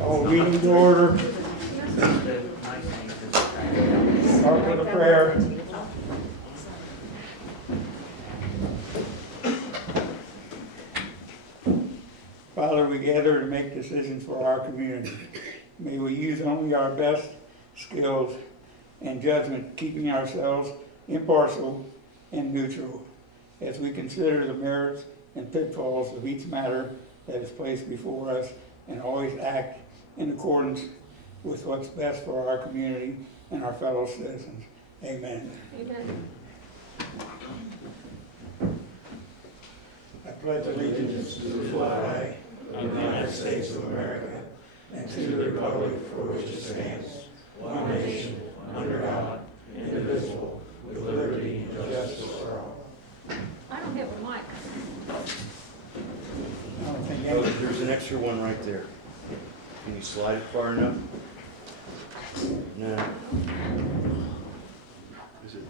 All meeting to order. Start with a prayer. Father, we gather to make decisions for our community. May we use only our best skills and judgment, keeping ourselves impartial and neutral as we consider the merits and pitfalls of each matter that is placed before us, and always act in accordance with what's best for our community and our fellow citizens. Amen. Amen. I pledge allegiance to the flag of the United States of America and to the republic for which it stands, one nation, under God, indivisible, with liberty and justice for all. I don't have a mic. I don't think Oh, any, there's an extra one right there. Can you slide it far enough? No. Is it?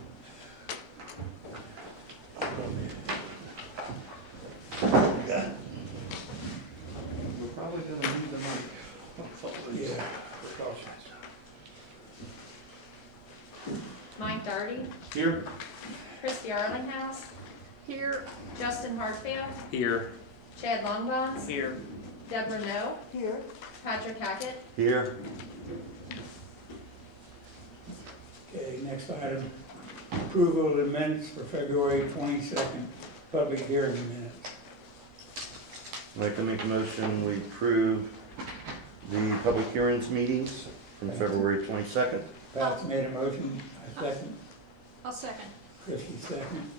We're probably gonna need the mic. yeah. Precautions. Mike Darty, Here. Christy Arlinghouse, Here. Justin Hartfield, Here. Chad Longbones, Here. Deborah No, Here. Patrick Hackett, Here. Okay, next item, approval of the minutes for February 22nd, public hearing minutes. I'd like to make a motion, we approve the public hearings meetings from February 22nd. Pat's made a motion, I second, I'll second. Christie second.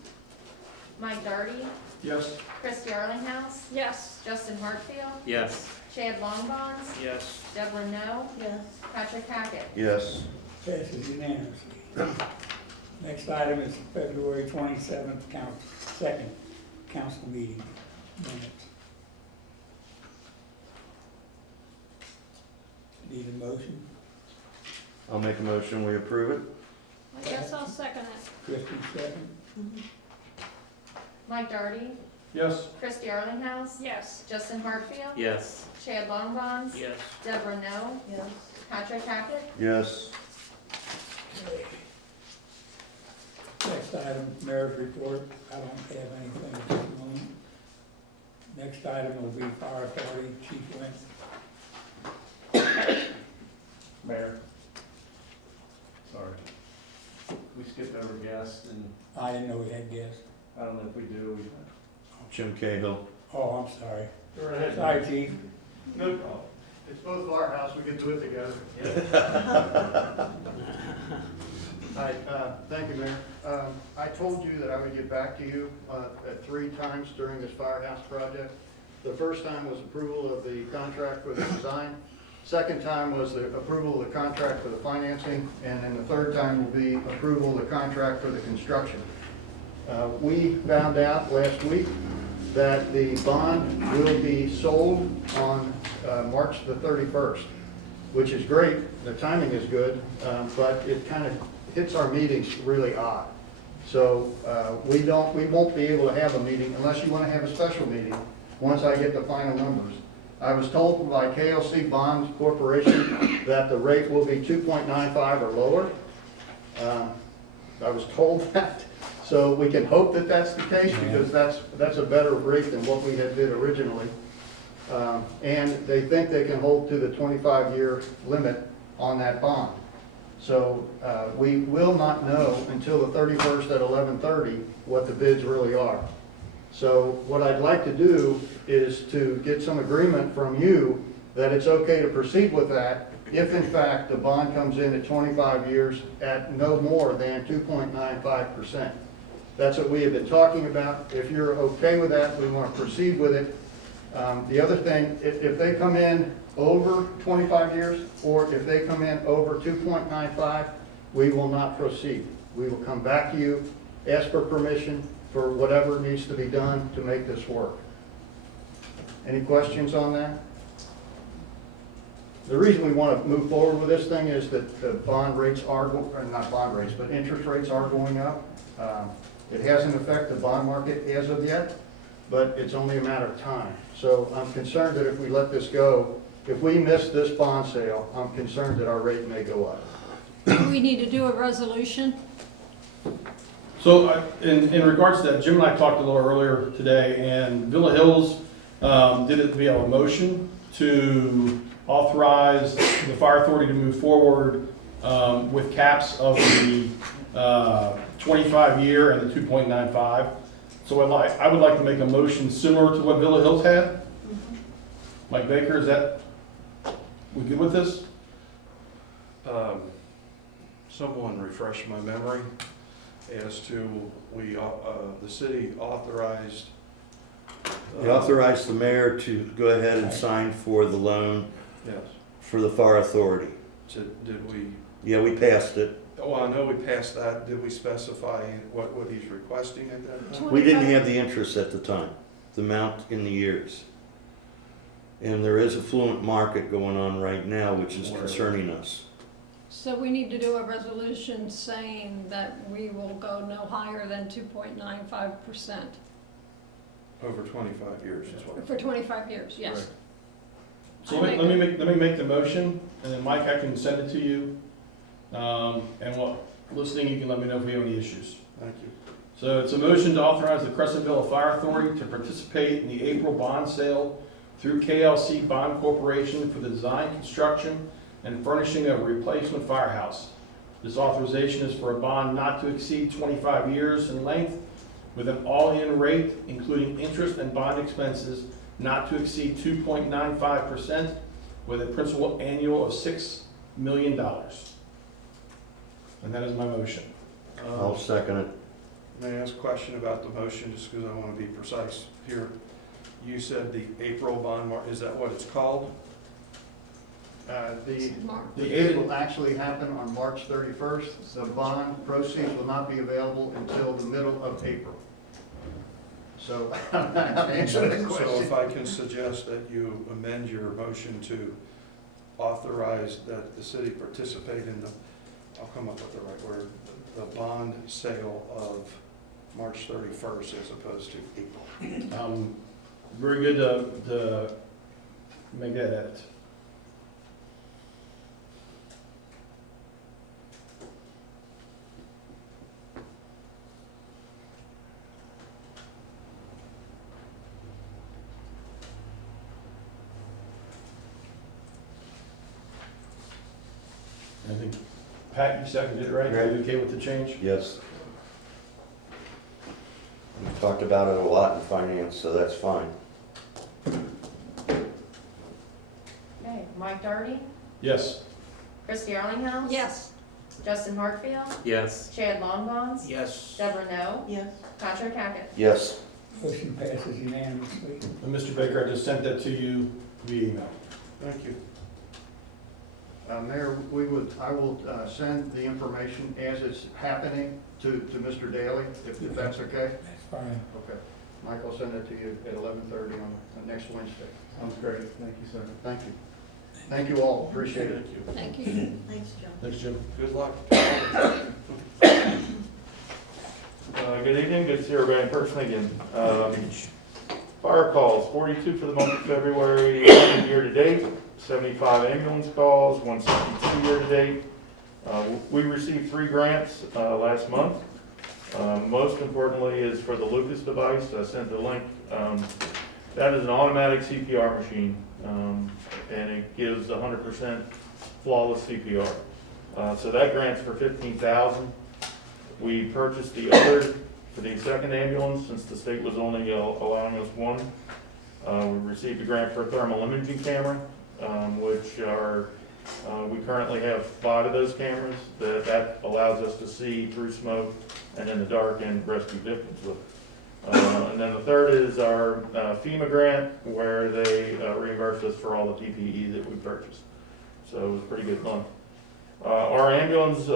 Mike Darty, Yes. Christy Arlinghouse, Yes. Justin Hartfield, Yes. Chad Longbones, Yes. Deborah No, Yes. Patrick Hackett. Yes. Passes unanimously. Next item is February 27th, second council meeting minutes. Need a motion? I'll make a motion, we approve it. I guess I'll second it. Christie second. Mike Darty, Yes. Christy Arlinghouse, Yes. Justin Hartfield, Yes. Chad Longbones, Yes. Deborah No, Yes. Patrick Hackett. Yes. Okay. Next item, mayor's report. I don't have anything at this moment. Next item will be fire authority, Chief Wentz. Mayor. Sorry. We skipped over guests and I didn't know we had guests. I don't know if we do. Jim Cahill. Oh, I'm sorry. Go right ahead. Sorry, Chief. No problem. It's both our house, we can do it together. Hi, thank you, Mayor. I told you that I would get back to you at 3 times during this firehouse project. The first time was approval of the contract for the design. Second time was the approval of the contract for the financing, and then the third time will be approval of the contract for the construction. We found out last week that the bond will be sold on March the 31st, which is great. The timing is good, but it kind of hits our meetings really odd. So we won't be able to have a meeting unless you want to have a special meeting once I get the final numbers. I was told by KLC Bonds Corporation that the rate will be 2.95 or lower. I was told that. So we can hope that that's the case, because that's a better rate than what we had bid originally. And they think they can hold to the 25-year limit on that bond. So we will not know until the 31st at 11:30 what the bids really are. So what I'd like to do is to get some agreement from you that it's okay to proceed with that if in fact the bond comes in at 25 years at no more than 2.95%. That's what we have been talking about. If you're okay with that, we want to proceed with it. The other thing, if they come in over 25 years, or if they come in over 2.95, we will not proceed. We will come back to you, ask for permission for whatever needs to be done to make this work. Any questions on that? The reason we want to move forward with this thing is that the bond rates are, not bond rates, but interest rates are going up. It hasn't affected the bond market as of yet, but it's only a matter of time. So I'm concerned that if we let this go, if we miss this bond sale, I'm concerned that our rate may go up. Do we need to do a resolution? So in regards to that, Jim and I talked a little earlier today, and Villa Hills did it via a motion to authorize the fire authority to move forward with caps of the 25-year and the 2.95. So I would like to make a motion similar to what Villa Hills had. Mike Baker, is that, we good with this? Someone refresh my memory as to, the city authorized. We authorized the mayor to go ahead and sign for the loan Yes, for the fire authority. did we, Yeah, we passed it. well, I know we passed that, did we specify what he's requesting at that time? We didn't have the interest at the time, the amount in the years. And there is a fluent market going on right now, which is concerning us. So we need to do a resolution saying that we will go no higher than 2.95% Over 25 years is what. for 25 years, yes. Correct. So let me make the motion, and then Mike, I can send it to you. And what, listening, you can let me know if we have any issues. Thank you. So it's a motion to authorize the Crescentville Fire Authority to participate in the April bond sale through KLC Bond Corporation for the design, construction, and furnishing of a replacement firehouse. This authorization is for a bond not to exceed 25 years in length with an all-in rate, including interest and bond expenses, not to exceed 2.95% with a principal annual of $6 million. And that is my motion. I'll second it. May I ask a question about the motion, just because I want to be precise here? You said the April bond is that what it's called? Mark. It will actually happen on March 31st. The bond proceeds will not be available until the middle of April. So, I'm not answering the So if question. I can suggest that you amend your motion to authorize that the city participate in the, I'll come up with the right word, the bond sale of March 31st as opposed to April. Very good to make that edit. I think, Pat, you seconded it, right? Are you okay with the change? Yes. We've talked about it a lot in finance, so that's fine. Okay, Mike Doherty, Yes. Christie Arlinghouse. Yes. Justin Hartfield, Yes. Chad Longbons, Yes. Deborah No, Yes. Patrick Hackett. Yes. Motion passes unanimously. And Mr. Baker, I just sent that to you via email. Thank you. Mayor, I will send the information as it's happening to Mr. Daly, if that's okay. That's fine. Okay. Mike will send it to you at 11:30 on next Wednesday. Sounds great, thank you, sir. Thank you. Thank you all, appreciate it. Thank you. Thank you. Thanks, Joe. Thanks, Jim. Good luck. Good evening, good to see everybody in person again. Fire calls, 42 for the month of February, year to date, 75 ambulance calls, 162 year to date. We received 3 grants last month. Most importantly is for the Lucas device. I sent the link. That is an automatic CPR machine, and it gives 100% flawless CPR. So that grant's for $15,000. We purchased the other for the second ambulance, since the state was only allowing us one. We received a grant for a thermal imaging camera, which are, we currently have 5 of those cameras that allows us to see through smoke and in the dark and rescue victims with. And then the third is our FEMA grant, where they reimbursed us for all the PPE that we purchased. So it was a pretty good month. Our ambulance,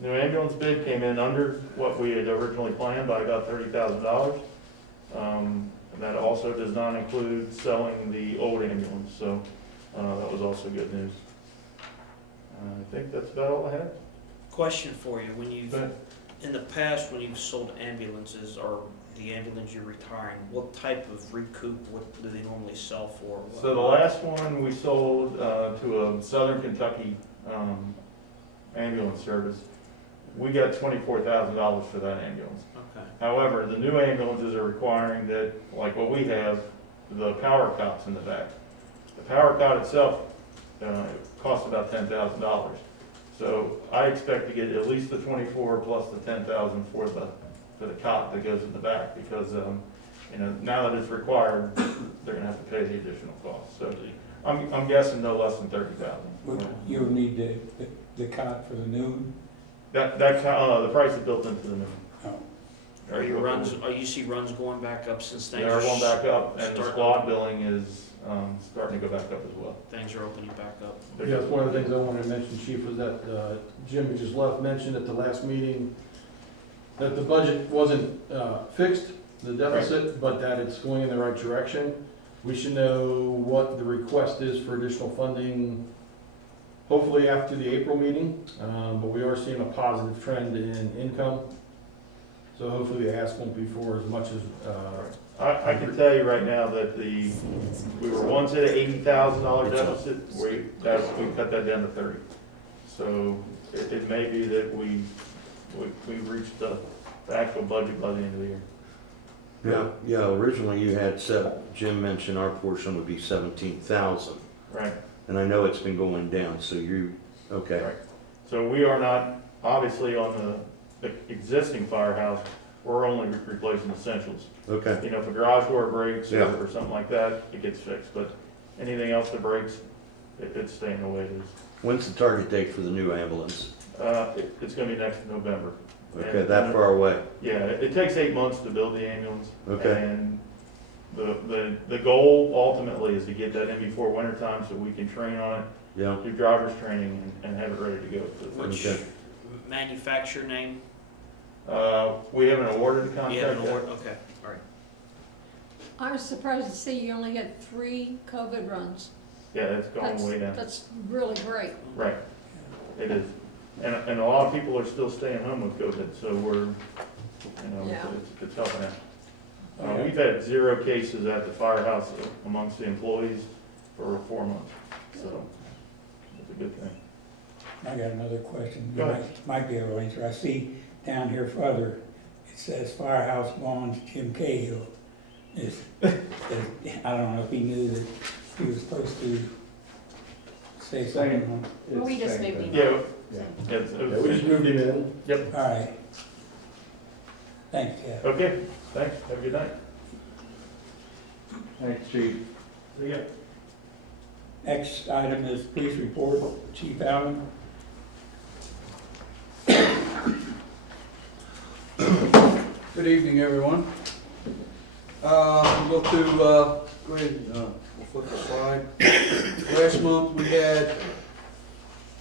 new ambulance bid came in under what we had originally planned by about $30,000. And that also does not include selling the old ambulance, so that was also good news. I think that's about all I have. Question for you, when you've, in the past, when you've sold ambulances, or the ambulance you're retiring, what type of recoup, what do they normally sell for? So the last one we sold to a Southern Kentucky ambulance service, we got $24,000 for that ambulance. Okay, However, the new ambulances are requiring that, like what we have, the power cots in the back. The power cot itself costs about $10,000. So I expect to get at least the 24 plus the 10,000 for the cot that goes in the back, because now that it's required, they're gonna have to pay the additional cost. So I'm guessing no less than 30,000. You'll need the cot for the new one? The price is built into the new. Oh. are you see runs going back up since They things are going back up, and the starting- squad billing is starting to go back up as well. Things are opening back up? Yeah, that's one of the things I wanted to mention, Chief, was that Jim, who just left, mentioned at the last meeting that the budget wasn't fixed, the deficit, but that it's going in the right direction. We should know what the request is for additional funding, hopefully after the April meeting, but we are seeing a positive trend in income. So hopefully the ask won't be for as much as, I can tell you right now that we were once at an $80,000 deficit, we cut that down to 30. So it may be that we reached the actual budget by the end of the year. Yeah, originally you had Jim mentioned our portion would be 17,000, Right, and I know it's been going down, so okay. right. So we are not, obviously on the existing firehouse, we're only replacing essentials. Okay, If a garage door breaks Yeah. or something like that, it gets fixed, but anything else that breaks, it's staying the way it is. when's the target date for the new ambulance? It's gonna be next November. Okay, that far away? Yeah, it takes 8 months to build the ambulance. Okay. And the goal ultimately is to get that in before winter time so we can train on it, Yeah, do driver's training and have it ready to go. Which Okay. manufacturer name? We haven't awarded the You contract have an yet. award, okay, all right. I was surprised to see you only get 3 COVID runs. Yeah, it's going way down. That's really great. Right, it is. And a lot of people are still staying home with COVID, so we're, Yeah. it's helping out. We've had 0 cases at the firehouse amongst the employees for 4 months, so it's a good thing. I got another question. Go ahead. Might be able to answer. I see down here further, it says Firehouse Bonds Jim Cahill. I don't know if he knew that he was supposed to say something on. Well, we just moved him. Yeah, yeah, we just moved him in. All right. Thanks, Jeff. okay, thanks, have a good night. Thanks, Chief. See ya. Next item is police report, Chief Allen. Good evening, everyone. We'll go ahead and we'll flip the slide. Last month, we had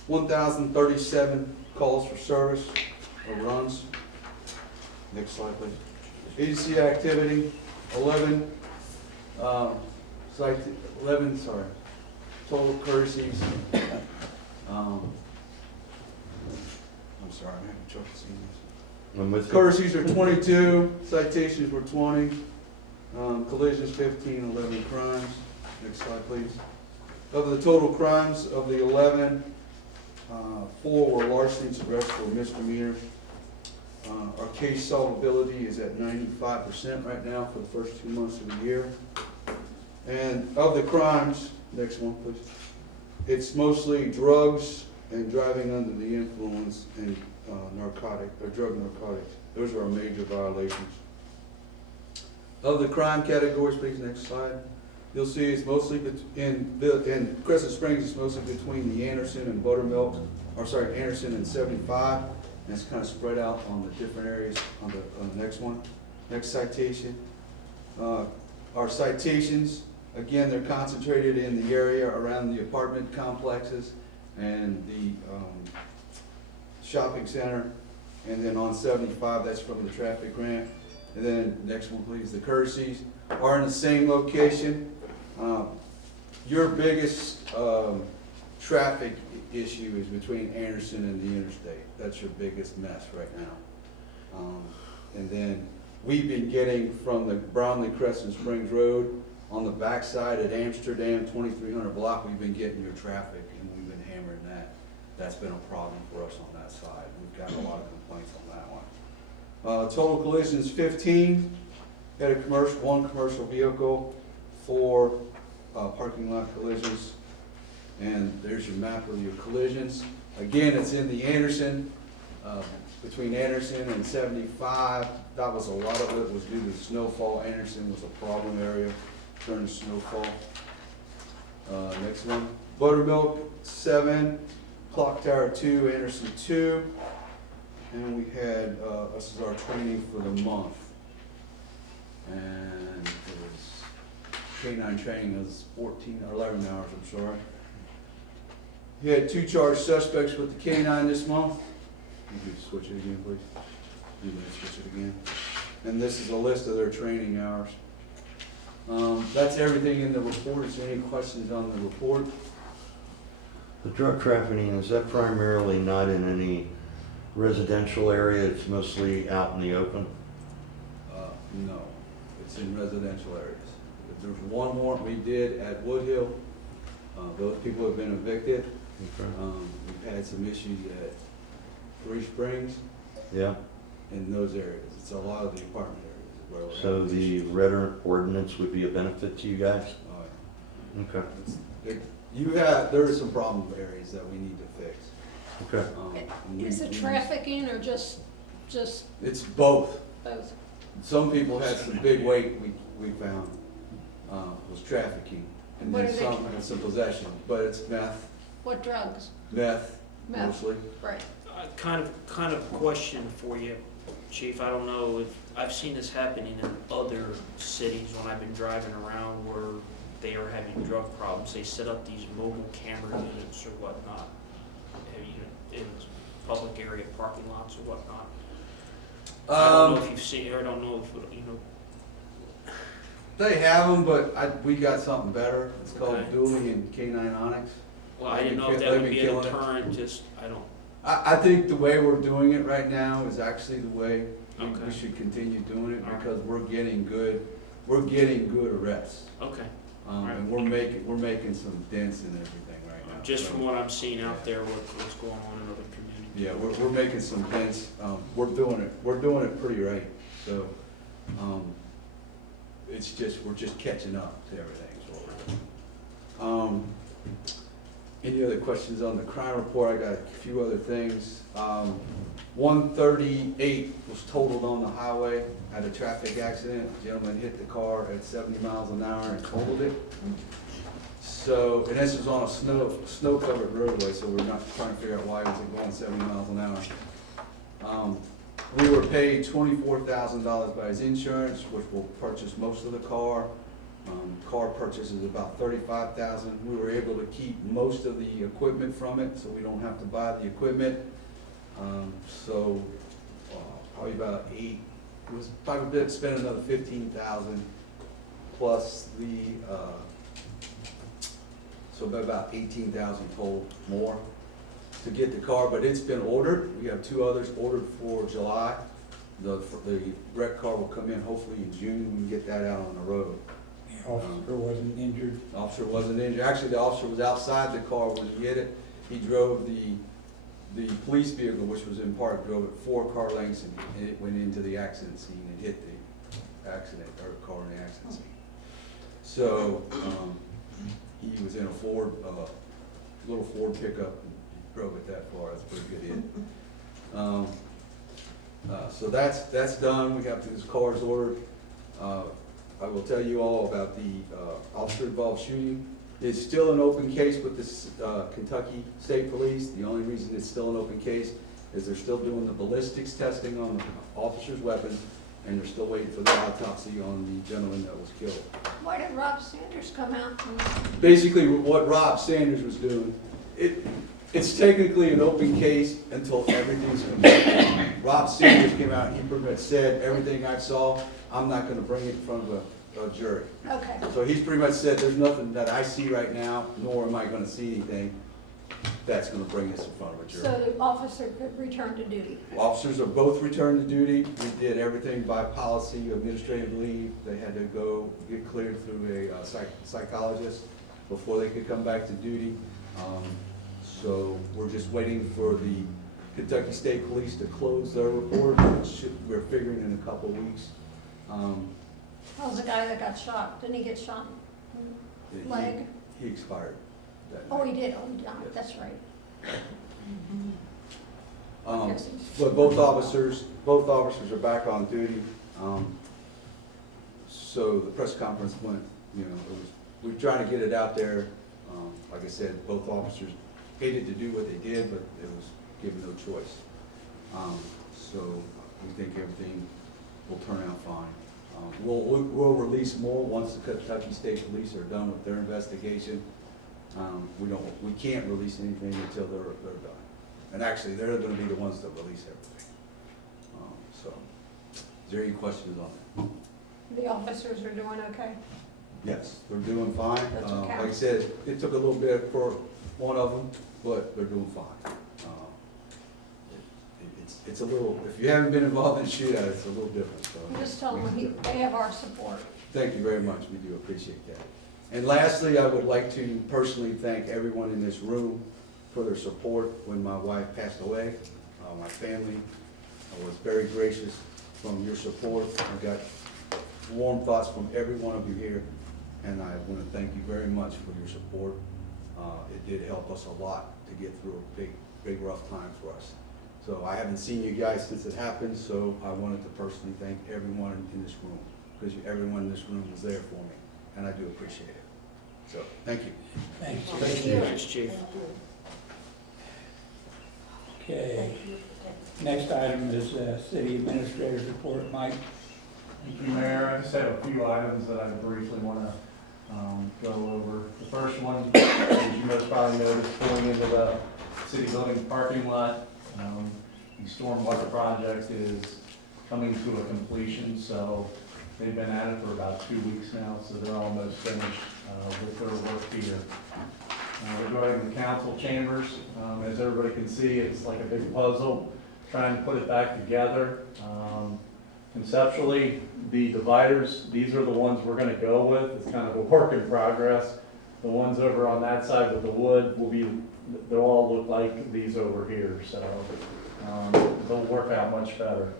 1,037 calls for service or runs. Next slide, please. Agency activity, 11, total courtesies. I'm sorry, I'm having trouble seeing this. I'm with you. Courtesies are 22, citations were 20, collisions 15, 11 crimes. Next slide, please. Of the total crimes, of the 11, 4 were larcenies, the rest were misdemeanors. Our case solvability is at 95% right now for the first 2 months of the year. And of the crimes, next one, please. It's mostly drugs and driving under the influence and drug narcotics. Those are our major violations. Of the crime categories, please, next slide. You'll see it's mostly in Crescent Springs, it's mostly between the Anderson and Buttermilk, Anderson and 75. And it's kind of spread out on the different areas on the next one. Next citation. Our citations, again, they're concentrated in the area around the apartment complexes and the shopping center. And then on 75, that's from the traffic grant. And then next one, please, the courtesies are in the same location. Your biggest traffic issue is between Anderson and the interstate. That's your biggest mess right now. And then we've been getting from the Brownlee Crescent Springs Road on the backside at Amsterdam, 2300 block, we've been getting your traffic, and we've been hammering that. That's been a problem for us on that side. We've got a lot of complaints on that one. Total collisions 15, had a one commercial vehicle, 4 parking lot collisions, and there's your map of your collisions. Again, it's in the Anderson, between Anderson and 75. That was a lot of it was due to snowfall. Anderson was a problem area during the snowfall. Next one, Buttermilk 7, Clock Tower 2, Anderson 2. And we had, this is our training for the month. And it was K-9 training, it was 14 or 11 hours, I'm sorry. We had 2 charged suspects with the K-9 this month. You can switch it again, please. You can switch it again. And this is a list of their training hours. That's everything in the report. Is there any questions on the report? The drug trafficking, is that primarily not in any residential area? It's mostly out in the open? No, it's in residential areas. There's one warrant we did at Woodhill. Those people have been evicted. Okay. We've had some issues at Three Springs Yeah, in those areas. It's a lot of the apartment areas where we're so having the issues. red ordinance would be a benefit to you guys? Okay, There are some problem areas that we need to fix. okay. Is it trafficking or just It's both. both? Some people had some big weight we found, was trafficking. And What then are they- some possession, but it's meth, What drugs? meth Meth. mostly. Right. Kind of question for you, Chief. I don't know if, I've seen this happening in other cities when I've been driving around where they are having drug problems. They set up these mobile camera units or whatnot, in public area parking lots or whatnot. I don't know if you've seen, or I don't know if, you know. They have them, but we got something better. It's called Okay. dueling and K-9 Onyx. Well, I didn't know if that They've would been be a killing it. deterrent, just, I don't, I think the way we're doing it right now is actually the way we Okay. should continue doing it, All right. because we're getting good arrests. okay. And we're making some dents in everything right now. Just So, from what I'm seeing out there, what's going on in other communities. yeah, we're making some dents. We're doing it pretty right. So, we're just catching up to everything. So, any other questions on the crime report? I got a few other things. 138 was totaled on the highway, had a traffic accident. A gentleman hit the car at 70 miles an hour and totaled it. So, and this was on a snow-covered roadway, so we're not trying to figure out why was it going 70 miles an hour. We were paid $24,000 by his insurance, which will purchase most of the car. Car purchase is about $35,000. We were able to keep most of the equipment from it, so we don't have to buy the equipment. Probably about it was probably a bit, spend another $15,000 plus so about $18,000 total more to get the car, but it's been ordered. We have 2 others ordered for July. The wrecked car will come in hopefully in June. We can get that out on the road. The officer wasn't injured. The officer wasn't injured. Actually, the officer was outside the car when he hit it. He drove the police vehicle, which was in park, drove it 4 car lengths, and it went into the accident scene and hit the accident, or car in the accident scene. So, he was in a Ford, little Ford pickup, and drove it that far. That's a pretty good hit. So that's done. We got these cars ordered. I will tell you all about the officer-involved shooting. It's still an open case with the Kentucky State Police. The only reason it's still an open case is they're still doing the ballistics testing on the officer's weapons, and they're still waiting for the autopsy on the gentleman that was killed. Why did Rob Sanders come out and Basically, what Rob Sanders was doing, it's technically an open case until everything's complete. Rob Sanders came out, he pretty much said, everything I saw, I'm not gonna bring it in front of a jury. okay, So he's pretty much said, there's nothing that I see right now, nor am I gonna see anything. that's gonna bring us in front of a jury. So the officer could return to duty. Officers are both returned to duty. We did everything by policy, administrative leave. They had to go get cleared through a psychologist before they could come back to duty. So we're just waiting for the Kentucky State Police to close their report, which we're figuring in a couple of weeks. How's the guy that got shot? Didn't he get shot? He- Leg? He expired that Oh, night. he did, oh, he died, Yes. that's right. Yes, he's- But both officers are back on duty. So the press conference went, we were trying to get it out there. Like I said, both officers hated to do what they did, but it was given no choice. So we think everything will turn out fine. We'll release more once the Kentucky State Police are done with their investigation. We can't release anything until they're done. And actually, they're gonna be the ones that release everything. So, is there any questions on that? The officers are doing okay? Yes, they're doing fine. That's what Like I counts. said, it took a little bit for one of them, but they're doing fine. It's a little, if you haven't been involved in shootout, it's a little different, so. Just tell them they have our support. Thank you very much, we do appreciate that. And lastly, I would like to personally thank everyone in this room for their support when my wife passed away. My family was very gracious from your support. I got warm thoughts from every one of you here, and I want to thank you very much for your support. It did help us a lot to get through a big rough time for us. So I haven't seen you guys since it happened, so I wanted to personally thank everyone in this room, because everyone in this room was there for me, and I do appreciate it. So, thank you. Thanks. Thank you. Thanks, Chief. Okay. Next item is city administrator's report. Mike? Thank you, Mayor. I just have a few items that I briefly want to go over. The first one, as you most probably noticed, pulling into the city building parking lot. The stormwater project is coming to a completion, so they've been at it for about 2 weeks now, so they're almost finished with their work here. Regarding the council chambers, as everybody can see, it's like a big puzzle, trying to put it back together. Conceptually, the dividers, these are the ones we're gonna go with. It's kind of a work in progress. The ones over on that side with the wood they'll all look like these over here, so they'll work out much better.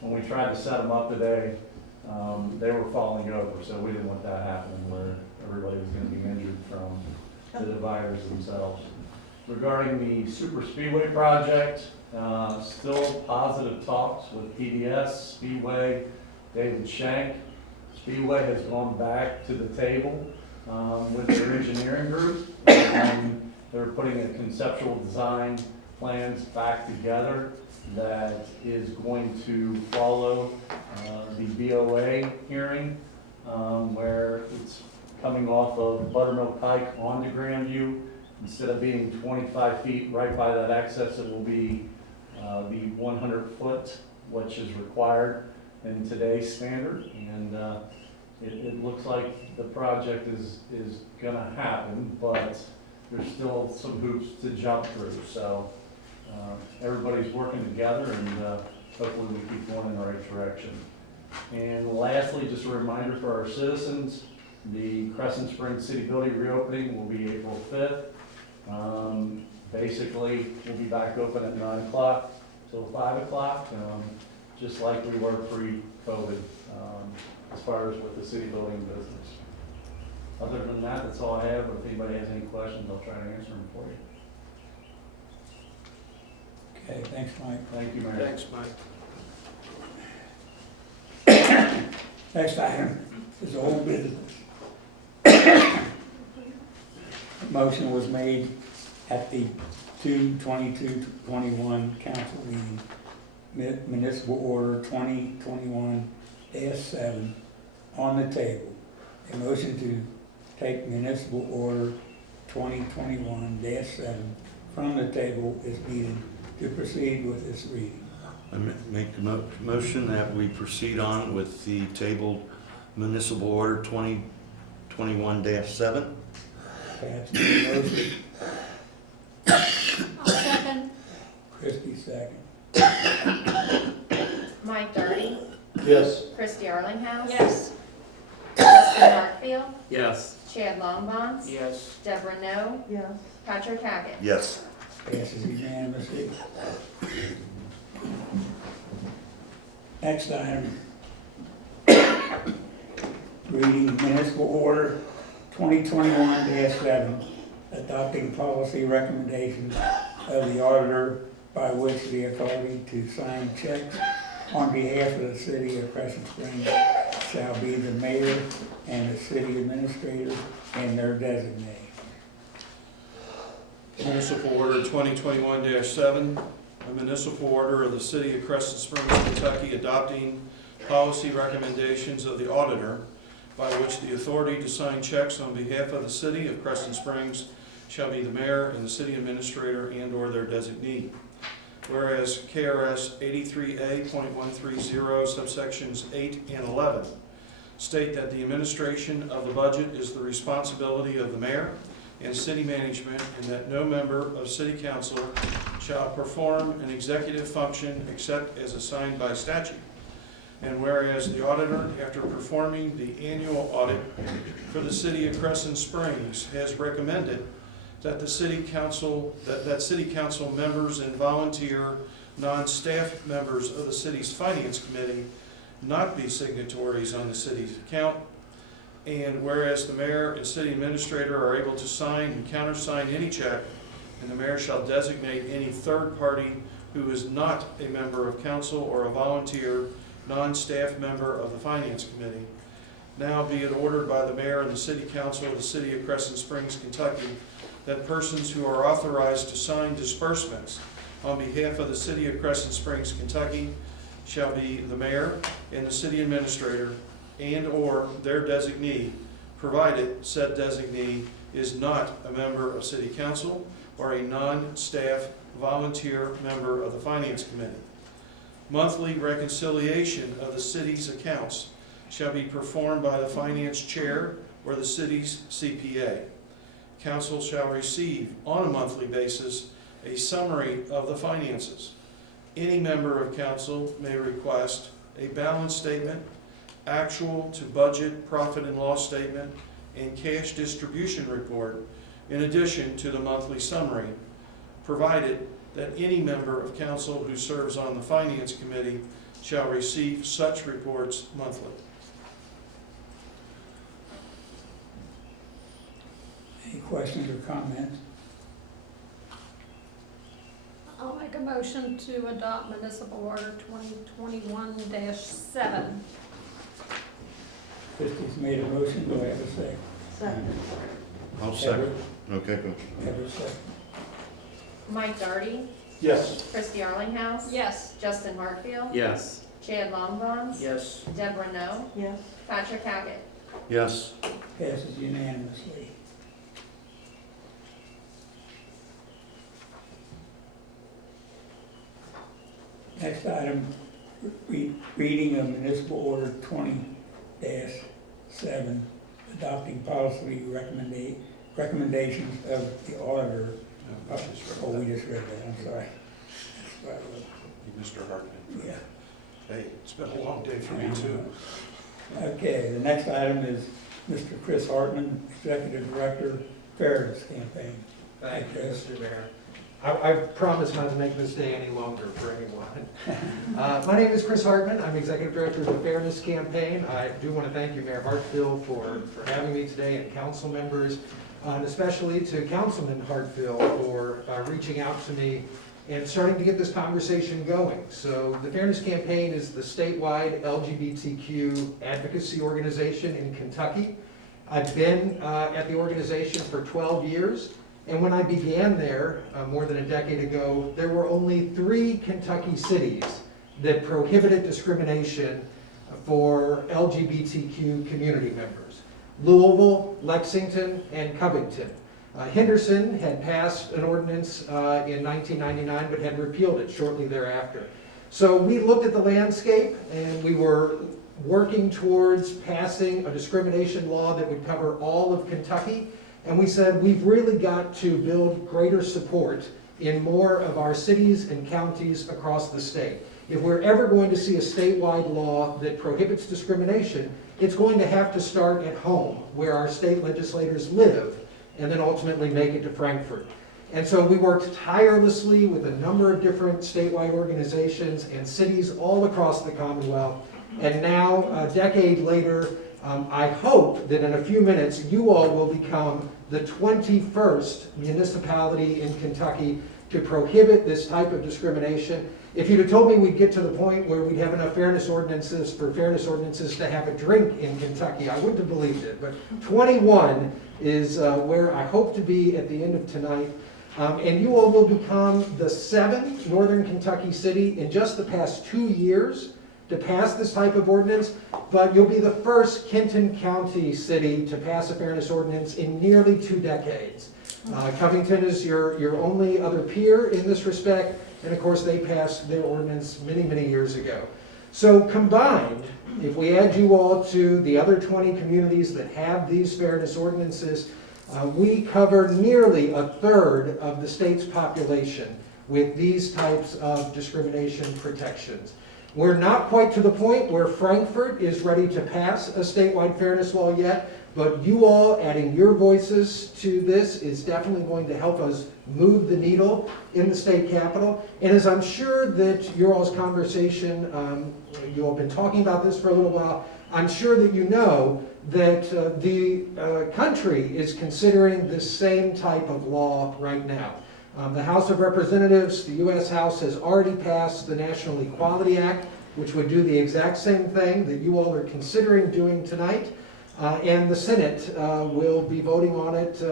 When we tried to set them up today, they were falling over, so we didn't want that happening where everybody was gonna be injured from the dividers themselves. Regarding the super speedway project, still positive talks with PDS, Speedway, David Shank. Speedway has gone back to the table with their engineering group. They're putting a conceptual design plans back together that is going to follow the BOA hearing where it's coming off of Buttermilk Pike onto Grandview. Instead of being 25 feet right by that access, it will be the 100 foot, which is required in today's standard. And it looks like the project is gonna happen, but there's still some hoops to jump through. So everybody's working together, and hopefully we keep going in the right direction. And lastly, just a reminder for our citizens, the Crescent Springs City Building reopening will be April 5th. Basically, we'll be back open at 9 o'clock till 5 o'clock, just like we were pre-COVID, as far as with the city building business. Other than that, that's all I have, but if anybody has any questions, I'll try to answer them for you. Okay, thanks, Mike. Thank you, Mayor. Thanks, Mike. Next item is old business. A motion was made at the 2/22/21 council meeting, municipal order 2021-7 on the table. A motion to take municipal order 2021-7 from the table is needed to proceed with its reading. I make a motion that we proceed on with the tabled municipal order 2021-7. Pat's made a motion. Christie second. Mike Darty, Yes. Christie Arlinghouse. Yes. Justin Hartfield, Yes. Chad Longbonds, Yes. Deborah No, Yes. Patrick Hackett. Yes. Passes unanimously. Next item. Reading municipal order 2021-7, adopting policy recommendations of the auditor by which the authority to sign checks on behalf of the city of Crescent Springs shall be the mayor and the city administrator and their designee. Municipal Order 2021-7, a municipal order of the City of Crescent Springs, Kentucky, adopting policy recommendations of the auditor by which the authority to sign checks on behalf of the City of Crescent Springs shall be the mayor and the city administrator and/or their designee. Whereas KRS 83A.130 subsections 8 and 11 state that the administration of the budget is the responsibility of the mayor and city management, and that no member of city council shall perform an executive function except as assigned by statute. And whereas the auditor, after performing the annual audit for the city of Crescent Springs, has recommended that the city council, that city council members and volunteer non-staff members of the city's finance committee not be signatories on the city's account. And whereas the mayor and city administrator are able to sign and countersign any check, and the mayor shall designate any third party who is not a member of council or a volunteer non-staff member of the finance committee. Now be it ordered by the mayor and the city council of the city of Crescent Springs, Kentucky, that persons who are authorized to sign disbursements on behalf of the city of Crescent Springs, Kentucky, shall be the mayor and the city administrator and/or their designee, provided said designee is not a member of city council or a non-staff volunteer member of the finance committee. Monthly reconciliation of the city's accounts shall be performed by the finance chair or the city's CPA. Council shall receive on a monthly basis a summary of the finances. Any member of council may request a balance statement, actual to budget profit and loss statement, and cash distribution report in addition to the monthly summary, provided that any member of council who serves on the finance committee shall receive such reports monthly. Any questions or comments? I'll make a motion to adopt municipal order 2021-7. Christie's made a motion, do I have a second? Second. I'll second. Okay, go. Have a second. Mike Darty, Yes. Christie Arlinghouse. Yes. Justin Hartfield, Yes. Chad Longbonds, Yes. Deborah No, Yes. Patrick Hackett. Yes. Passes unanimously. Next item, reading of municipal order 20-7, adopting policy recommendations of the auditor. Oh, we just read that, I'm sorry. That's right. Mr. Hartman. Yeah. Hey, it's been a long day for me too. Okay, the next item is Mr. Chris Hartman, Executive Director, Fairness Campaign. Thank you, Chris. Mr. Mayor. I promise not to make this day any longer for anyone. My name is Chris Hartman. I'm Executive Director of the Fairness Campaign. I do want to thank you, Mayor Hartfield, for having me today, and council members, and especially to Councilman Hartfield for reaching out to me and starting to get this conversation going. So the Fairness Campaign is the statewide LGBTQ advocacy organization in Kentucky. I've been at the organization for 12 years. And when I began there, more than a decade ago, there were only 3 Kentucky cities that prohibited discrimination for LGBTQ community members: Louisville, Lexington, and Covington. Henderson had passed an ordinance in 1999, but had repealed it shortly thereafter. So we looked at the landscape, and we were working towards passing a discrimination law that would cover all of Kentucky. And we said, we've really got to build greater support in more of our cities and counties across the state. If we're ever going to see a statewide law that prohibits discrimination, it's going to have to start at home, where our state legislators live, and then ultimately make it to Frankfurt. And so we worked tirelessly with a number of different statewide organizations and cities all across the Commonwealth. And now, a decade later, I hope that in a few minutes, you all will become the 21st municipality in Kentucky to prohibit this type of discrimination. If you'd have told me we'd get to the point where we'd have enough fairness ordinances to have a drink in Kentucky, I wouldn't have believed it. But 21 is where I hope to be at the end of tonight. And you all will become the 7th Northern Kentucky city in just the past 2 years to pass this type of ordinance, but you'll be the first Kenton County city to pass a fairness ordinance in nearly 2 decades. Covington is your only other peer in this respect, and of course they passed their ordinance many, many years ago. So combined, if we add you all to the other 20 communities that have these fairness ordinances, we cover nearly a third of the state's population with these types of discrimination protections. We're not quite to the point where Frankfurt is ready to pass a statewide fairness law yet, but you all adding your voices to this is definitely going to help us move the needle in the state capitol. And as I'm sure that your all's conversation, you all have been talking about this for a little while, I'm sure that you know that the country is considering this same type of law right now. The House of Representatives, the U.S. House, has already passed the National Equality Act, which would do the exact same thing that you all are considering doing tonight. And the Senate will be voting on it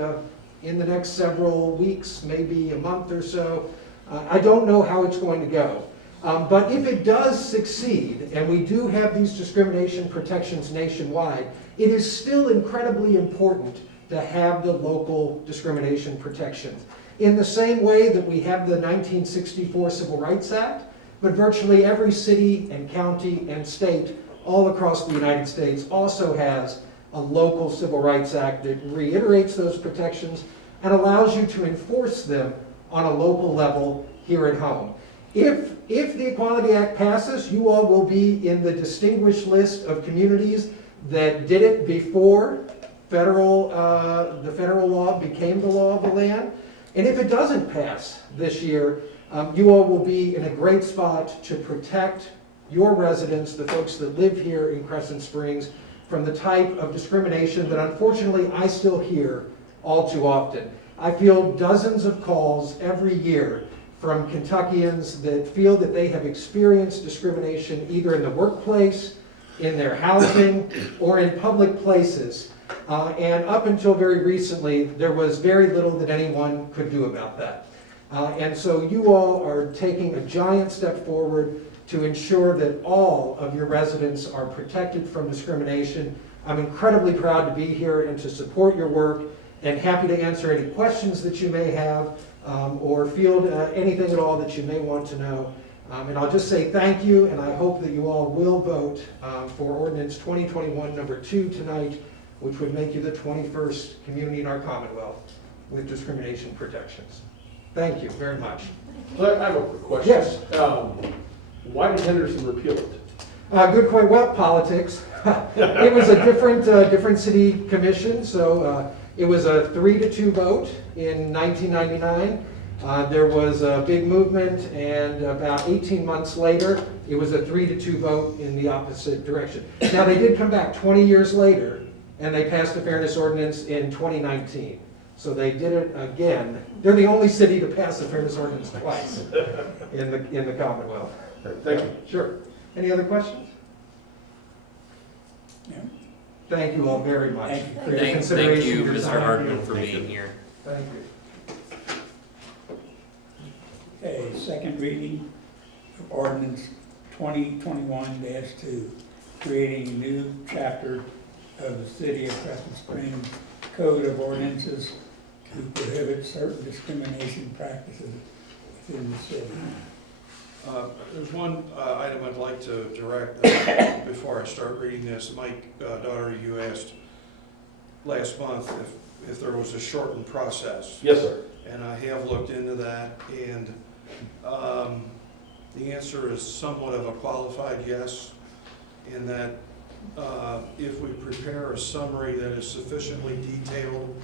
in the next several weeks, maybe a month or so. I don't know how it's going to go. But if it does succeed, and we do have these discrimination protections nationwide, it is still incredibly important to have the local discrimination protections. In the same way that we have the 1964 Civil Rights Act, but virtually every city and county and state all across the United States also has a local Civil Rights Act that reiterates those protections and allows you to enforce them on a local level here at home. If the Equality Act passes, you all will be in the distinguished list of communities that did it before the federal law became the law of the land. And if it doesn't pass this year, you all will be in a great spot to protect your residents, the folks that live here in Crescent Springs, from the type of discrimination that unfortunately I still hear all too often. I feel dozens of calls every year from Kentuckians that feel that they have experienced discrimination either in the workplace, in their housing, or in public places. And up until very recently, there was very little that anyone could do about that. And so you all are taking a giant step forward to ensure that all of your residents are protected from discrimination. I'm incredibly proud to be here and to support your work, and happy to answer any questions that you may have, or field anything at all that you may want to know. And I'll just say thank you, and I hope that you all will vote for Ordinance 2021 number 2 tonight, which would make you the 21st community in our Commonwealth with discrimination protections. Thank you very much. I have a quick question. Yes. Why did Henderson repeal it? Good point. Well, politics. It was a different city commission, so it was a 3-2 vote in 1999. There was a big movement, and about 18 months later, it was a 3-2 vote in the opposite direction. Now, they did come back 20 years later, and they passed the fairness ordinance in 2019. So they did it again. They're the only city to pass the fairness ordinance twice in the Commonwealth. Thank you. Sure. Any other questions? Yeah. Thank you all very much Thank you. for your Thank consideration. you, your Mr. time. Hartman, for being here. Thank you. Okay, second reading of ordinance 2021-2, creating a new chapter of the City of Crescent Springs Code of Ordinances to prohibit certain discrimination practices within the city. There's one item I'd like to direct before I start reading this. Mike, daughter, you asked last month if there was a shortened process. Yes, sir. And I have looked into that, and the answer is somewhat of a qualified yes, in that if we prepare a summary that is sufficiently detailed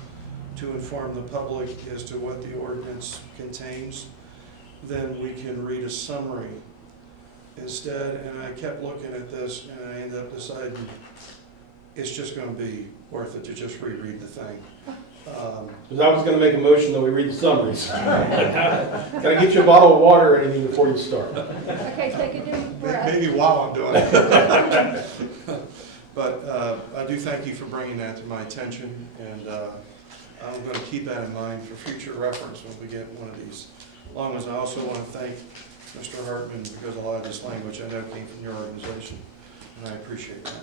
to inform the public as to what the ordinance contains, then we can read a summary instead. And I kept looking at this, and I ended up deciding it's just going to be worth it to just reread the thing. Because I was going to make a motion that we read the summaries. Can I get you a bottle of water or anything before you start? Okay, take a deep breath. Maybe while I'm doing it. But I do thank you for bringing that to my attention, and I'm going to keep that in mind for future reference when we get one of these long ones. I also want to thank Mr. Hartman, because a lot of this language I know came from your organization, and I appreciate that.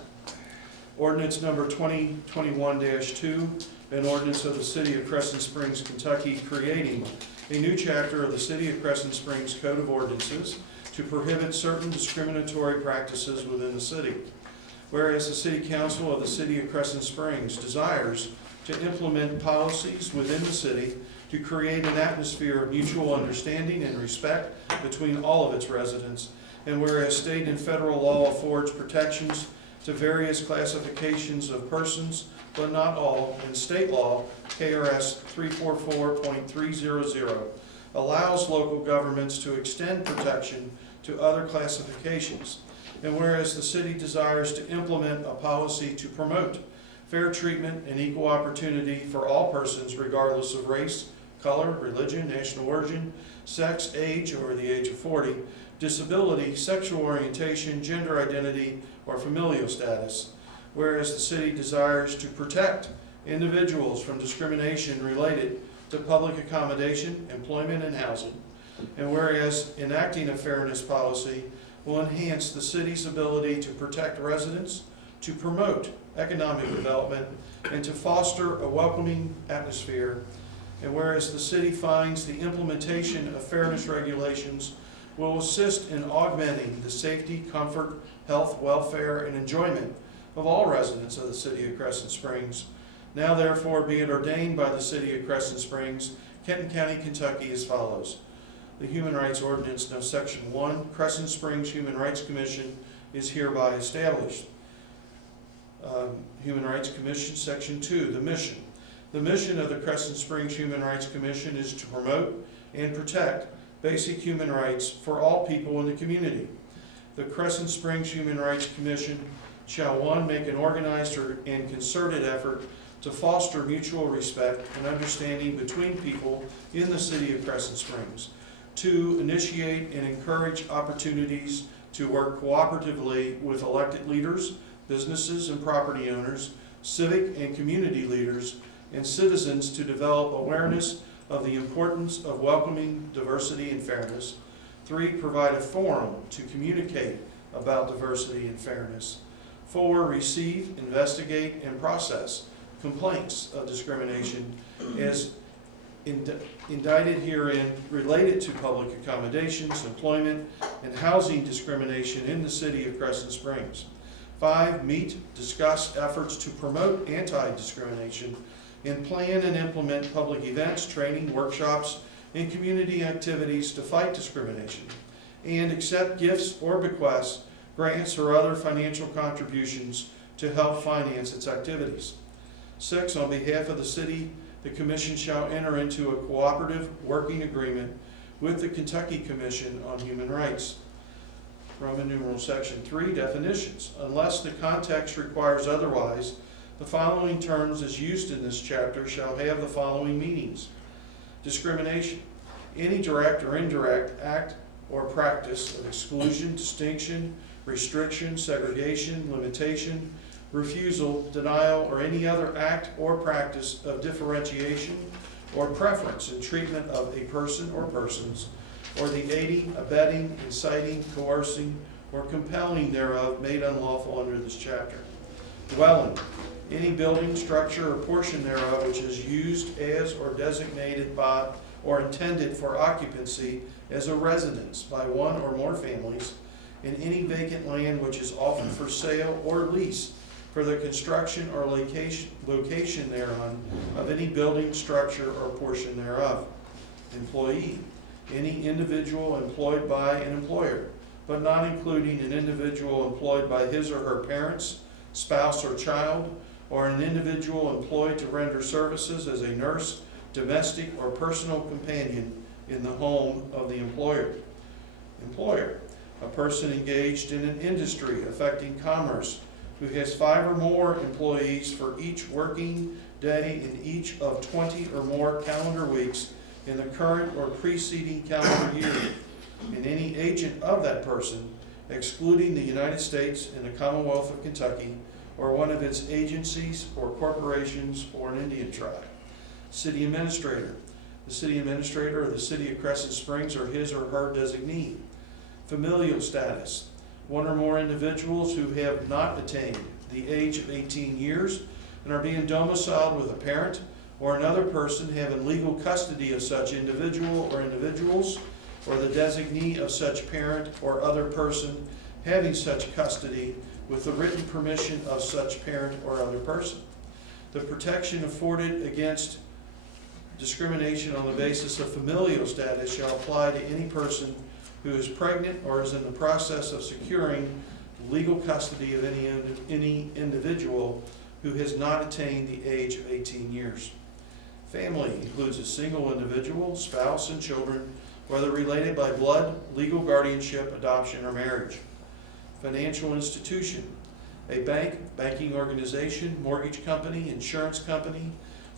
Ordinance number 2021-2, an ordinance of the City of Crescent Springs, Kentucky, creating a new chapter of the City of Crescent Springs Code of Ordinances to prohibit certain discriminatory practices within the city. Whereas the City Council of the City of Crescent Springs desires to implement policies within the city to create an atmosphere of mutual understanding and respect between all of its residents, and whereas state and federal law affords protections to various classifications of persons, but not all, and state law, KRS 344.300, allows local governments to extend protection to other classifications. And whereas the city desires to implement a policy to promote fair treatment and equal opportunity for all persons regardless of race, color, religion, national origin, sex, age, or the age of 40, disability, sexual orientation, gender identity, or familial status. Whereas the city desires to protect individuals from discrimination related to public accommodation, employment, and housing. And whereas enacting a fairness policy will enhance the city's ability to protect residents, to promote economic development, and to foster a welcoming atmosphere. And whereas the city finds the implementation of fairness regulations will assist in augmenting the safety, comfort, health, welfare, and enjoyment of all residents of the City of Crescent Springs. Now therefore be it ordained by the City of Crescent Springs, Kenton County, Kentucky, as follows. The Human Rights Ordinance, now Section 1, Crescent Springs Human Rights Commission is hereby established. Human Rights Commission, Section 2, the mission. The mission of the Crescent Springs Human Rights Commission is to promote and protect basic human rights for all people in the community. The Crescent Springs Human Rights Commission shall, 1, make an organized and concerted effort to foster mutual respect and understanding between people in the City of Crescent Springs. 2, initiate and encourage opportunities to work cooperatively with elected leaders, businesses and property owners, civic and community leaders, and citizens to develop awareness of the importance of welcoming diversity and fairness. 3, provide a forum to communicate about diversity and fairness. 4, receive, investigate, and process complaints of discrimination as indicted herein related to public accommodations, employment, and housing discrimination in the City of Crescent Springs. 5, meet, discuss efforts to promote anti-discrimination, and plan and implement public events, training, workshops, and community activities to fight discrimination, and accept gifts or bequests, grants, or other financial contributions to help finance its activities. 6, on behalf of the city, the Commission shall enter into a cooperative working agreement with the Kentucky Commission on Human Rights. Roman numeral Section 3, definitions. Unless the context requires otherwise, the following terms as used in this chapter shall have the following meanings. Discrimination. Any direct or indirect act or practice of exclusion, distinction, restriction, segregation, limitation, refusal, denial, or any other act or practice of differentiation or preference in treatment of a person or persons, or the aiding, abetting, inciting, coercing, or compelling thereof made unlawful under this chapter. Dwelling. Any building, structure, or portion thereof which is used as or designated by or intended for occupancy as a residence by one or more families, in any vacant land which is offered for sale or lease for the construction or location thereon of any building, structure, or portion thereof. Employee, any individual employed by an employer, but not including an individual employed by his or her parents, spouse, or child, or an individual employed to render services as a nurse, domestic, or personal companion in the home of the employer. Employer, a person engaged in an industry affecting commerce who has 5 or more employees for each working day in each of 20 or more calendar weeks in the current or preceding calendar year, and any agent of that person, excluding the United States and the Commonwealth of Kentucky, or one of its agencies or corporations or an Indian tribe. City administrator, the city administrator of the city of Crescent Springs or his or her designee. Familial status, 1 or more individuals who have not attained the age of 18 years and are being domiciled with a parent or another person having legal custody of such individual or individuals, or the designee of such parent or other person having such custody with the written permission of such parent or other person. The protection afforded against discrimination on the basis of familial status shall apply to any person who is pregnant or is in the process of securing legal custody of any individual who has not attained the age of 18 years. Family includes a single individual, spouse, and children, whether related by blood, legal guardianship, adoption, or marriage. Financial institution, a bank, banking organization, mortgage company, insurance company,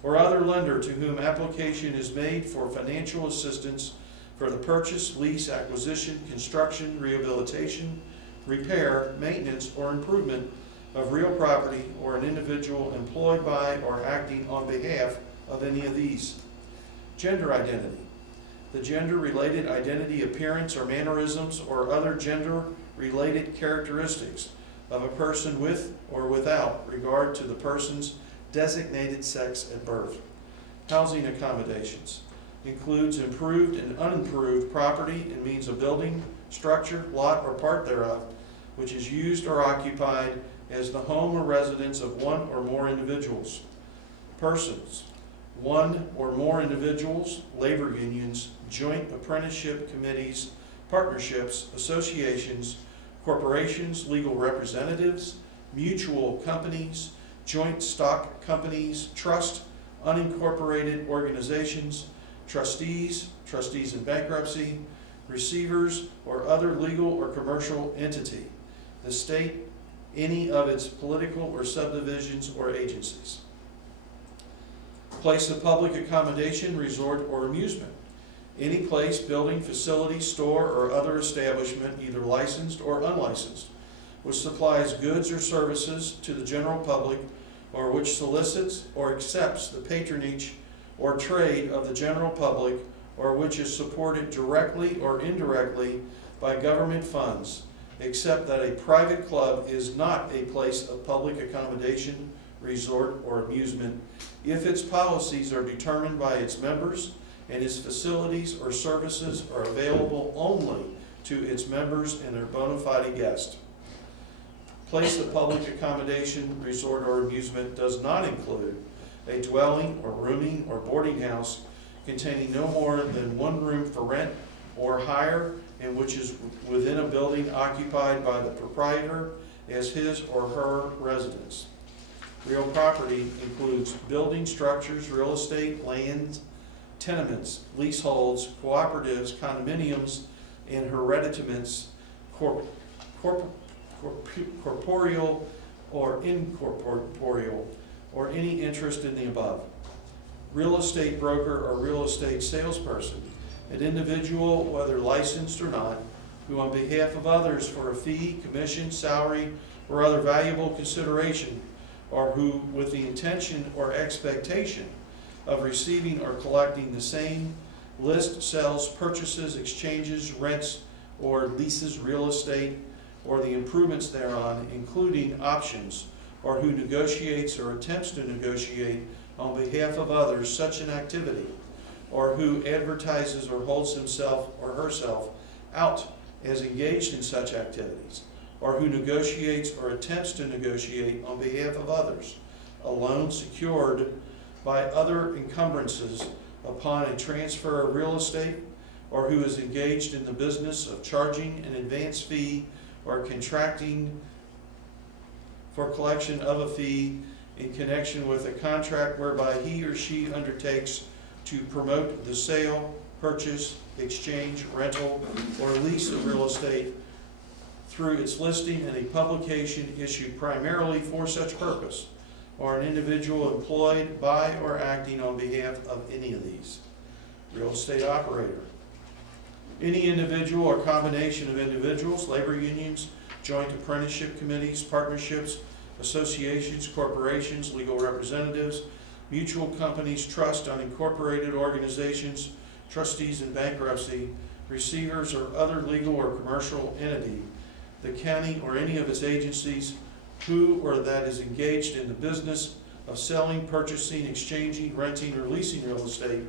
or other lender to whom application is made for financial assistance for the purchase, lease, acquisition, construction, rehabilitation, repair, maintenance, or improvement of real property, or an individual employed by or acting on behalf of any of these. Gender identity, the gender-related identity, appearance, or mannerisms, or other gender-related characteristics of a person with or without regard to the person's designated sex at birth. Housing accommodations includes improved and unimproved property and means of building, structure, lot, or part thereof, which is used or occupied as the home or residence of 1 or more individuals. Persons, 1 or more individuals, labor unions, joint apprenticeship committees, partnerships, associations, corporations, legal representatives, mutual companies, joint stock companies, trust, unincorporated organizations, trustees, trustees in bankruptcy, receivers, or other legal or commercial entity, the state, any of its political or subdivisions or agencies. Place of public accommodation, resort, or amusement. Any place, building, facility, store, or other establishment, either licensed or unlicensed, which supplies goods or services to the general public, or which solicits or accepts the patronage or trade of the general public, or which is supported directly or indirectly by government funds, except that a private club is not a place of public accommodation, resort, or amusement, if its policies are determined by its members and its facilities or services are available only to its members and their bona fide guests. Place of public accommodation, resort, or amusement does not include a dwelling or rooming or boarding house containing no more than 1 room for rent or hire, and which is within a building occupied by the proprietor as his or her residence. Real property includes building structures, real estate, lands, tenements, leaseholds, cooperatives, condominiums, and hereditaments, corporeal or incorporeal, or any interest in the above. Real estate broker or real estate salesperson, an individual, whether licensed or not, who on behalf of others for a fee, commission, salary, or other valuable consideration, or who with the intention or expectation of receiving or collecting the same, list, sells, purchases, exchanges, rents, or leases real estate, or the improvements thereon, including options, or who negotiates or attempts to negotiate on behalf of others such an activity, or who advertises or holds himself or herself out as engaged in such activities, or who negotiates or attempts to negotiate on behalf of others, a loan secured by other encumbrances upon a transfer of real estate, or who is engaged in the business of charging an advance fee or contracting for collection of a fee in connection with a contract whereby he or she undertakes to promote the sale, purchase, exchange, rental, or lease of real estate through its listing in a publication issued primarily for such purpose, or an individual employed by or acting on behalf of any of these. Real estate operator. Any individual or combination of individuals, labor unions, joint apprenticeship committees, partnerships, associations, corporations, legal representatives, mutual companies, trust, unincorporated organizations, trustees in bankruptcy, receivers, or other legal or commercial entity, the county or any of its agencies, who or that is engaged in the business of selling, purchasing, exchanging, renting, or leasing real estate,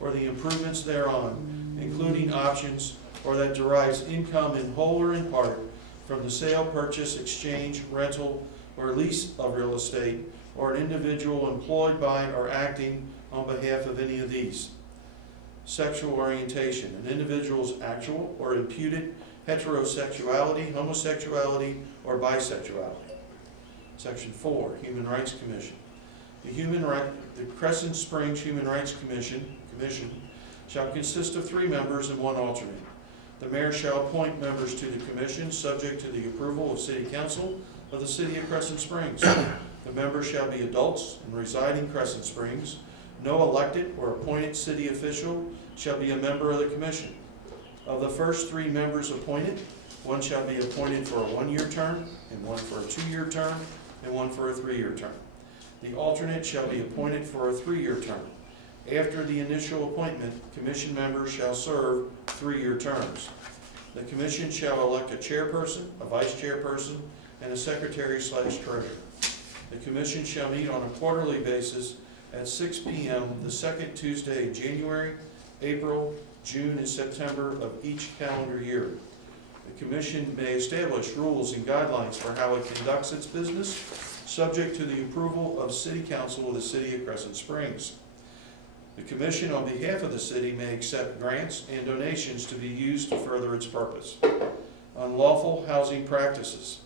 or the improvements thereon, including options, or that derives income in whole or in part from the sale, purchase, exchange, rental, or lease of real estate, or an individual employed by or acting on behalf of any of these. Sexual orientation, an individual's actual or imputed heterosexuality, homosexuality, or bisexuality. Section 4, Human Rights Commission. The Crescent Springs Human Rights Commission shall consist of 3 members and 1 alternate. The mayor shall appoint members to the commission, subject to the approval of City Council of the City of Crescent Springs. The members shall be adults and reside in Crescent Springs. No elected or appointed city official shall be a member of the commission. Of the first 3 members appointed, 1 shall be appointed for a 1-year term, and 1 for a 2-year term, and 1 for a 3-year term. The alternate shall be appointed for a 3-year term. After the initial appointment, commission members shall serve 3-year terms. The commission shall elect a chairperson, a vice chairperson, and a secretary/treasurer. The commission shall meet on a quarterly basis at 6 p.m. the second Tuesday in January, April, June, and September of each calendar year. The commission may establish rules and guidelines for how it conducts its business, subject to the approval of City Council of the City of Crescent Springs. The commission, on behalf of the city, may accept grants and donations to be used to further its purpose. Unlawful housing practices.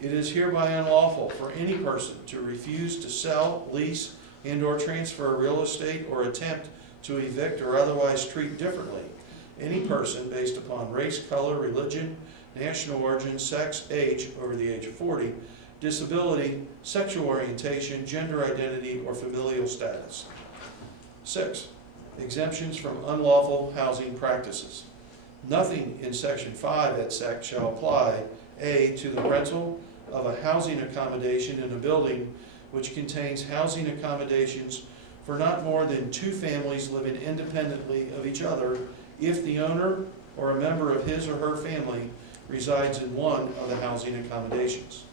It is hereby unlawful for any person to refuse to sell, lease, and/or transfer real estate or attempt to evict or otherwise treat differently any person based upon race, color, religion, national origin, sex, age, over the age of 40, disability, sexual orientation, gender identity, or familial status. 6. Exemptions from unlawful housing practices. Nothing in Section 5 et sec shall apply, A, to the rental of a housing accommodation in a building which contains housing accommodations for not more than 2 families living independently of each other if the owner or a member of his or her family resides in one of the housing accommodations.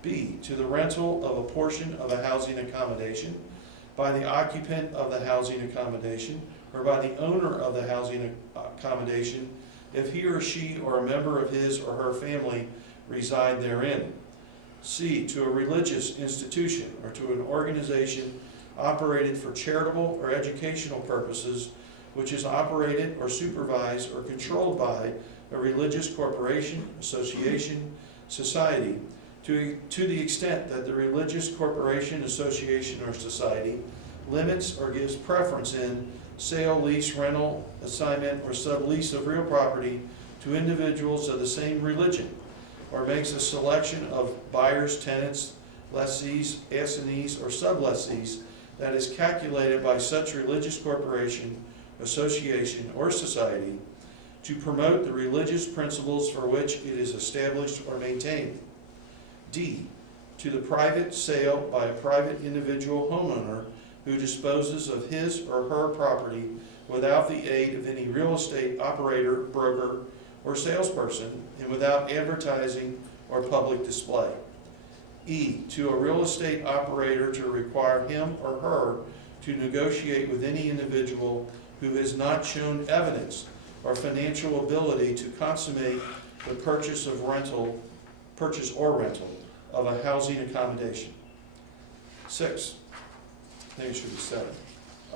B, to the rental of a portion of a housing accommodation by the occupant of the housing accommodation or by the owner of the housing accommodation if he or she or a member of his or her family reside therein. C, to a religious institution or to an organization operated for charitable or educational purposes which is operated or supervised or controlled by a religious corporation, association, society, to the extent that the religious corporation, association, or society limits or gives preference in sale, lease, rental, assignment, or sublease of real property to individuals of the same religion, or makes a selection of buyers, tenants, lessees, assignees, or sublessees that is calculated by such religious corporation, association, or society to promote the religious principles for which it is established or maintained. D, to the private sale by a private individual homeowner who disposes of his or her property without the aid of any real estate operator, broker, or salesperson, and without advertising or public display. E, to a real estate operator to require him or her to negotiate with any individual who has not shown evidence or financial ability to consummate the purchase of rental purchase or rental of a housing accommodation. 6, maybe it should be 7,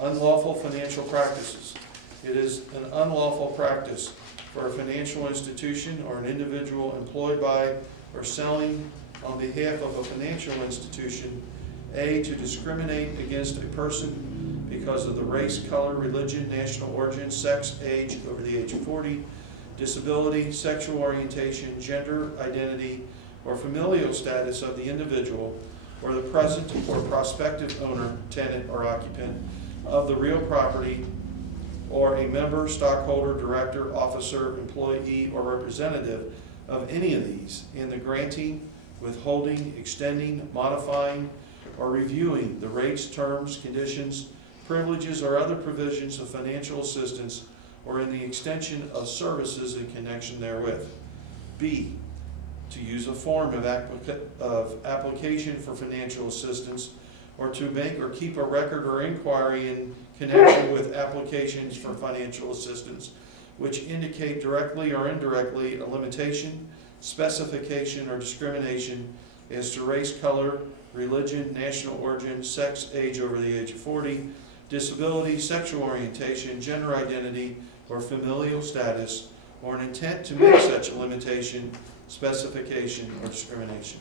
unlawful financial practices. It is an unlawful practice for a financial institution or an individual employed by or selling on behalf of a financial institution, A, to discriminate against a person because of the race, color, religion, national origin, sex, age, over the age of 40, disability, sexual orientation, gender identity, or familial status of the individual, or the present or prospective owner, tenant, or occupant of the real property, or a member, stockholder, director, officer, employee, or representative of any of these in the granting, withholding, extending, modifying, or reviewing the rates, terms, conditions, privileges, or other provisions of financial assistance, or in the extension of services in connection therewith. B, to use a form of application for financial assistance, or to make or keep a record or inquiry in connection with applications for financial assistance, which indicate directly or indirectly a limitation, specification, or discrimination as to race, color, religion, national origin, sex, age over the age of 40, disability, sexual orientation, gender identity, or familial status, or an intent to make such a limitation, specification, or discrimination.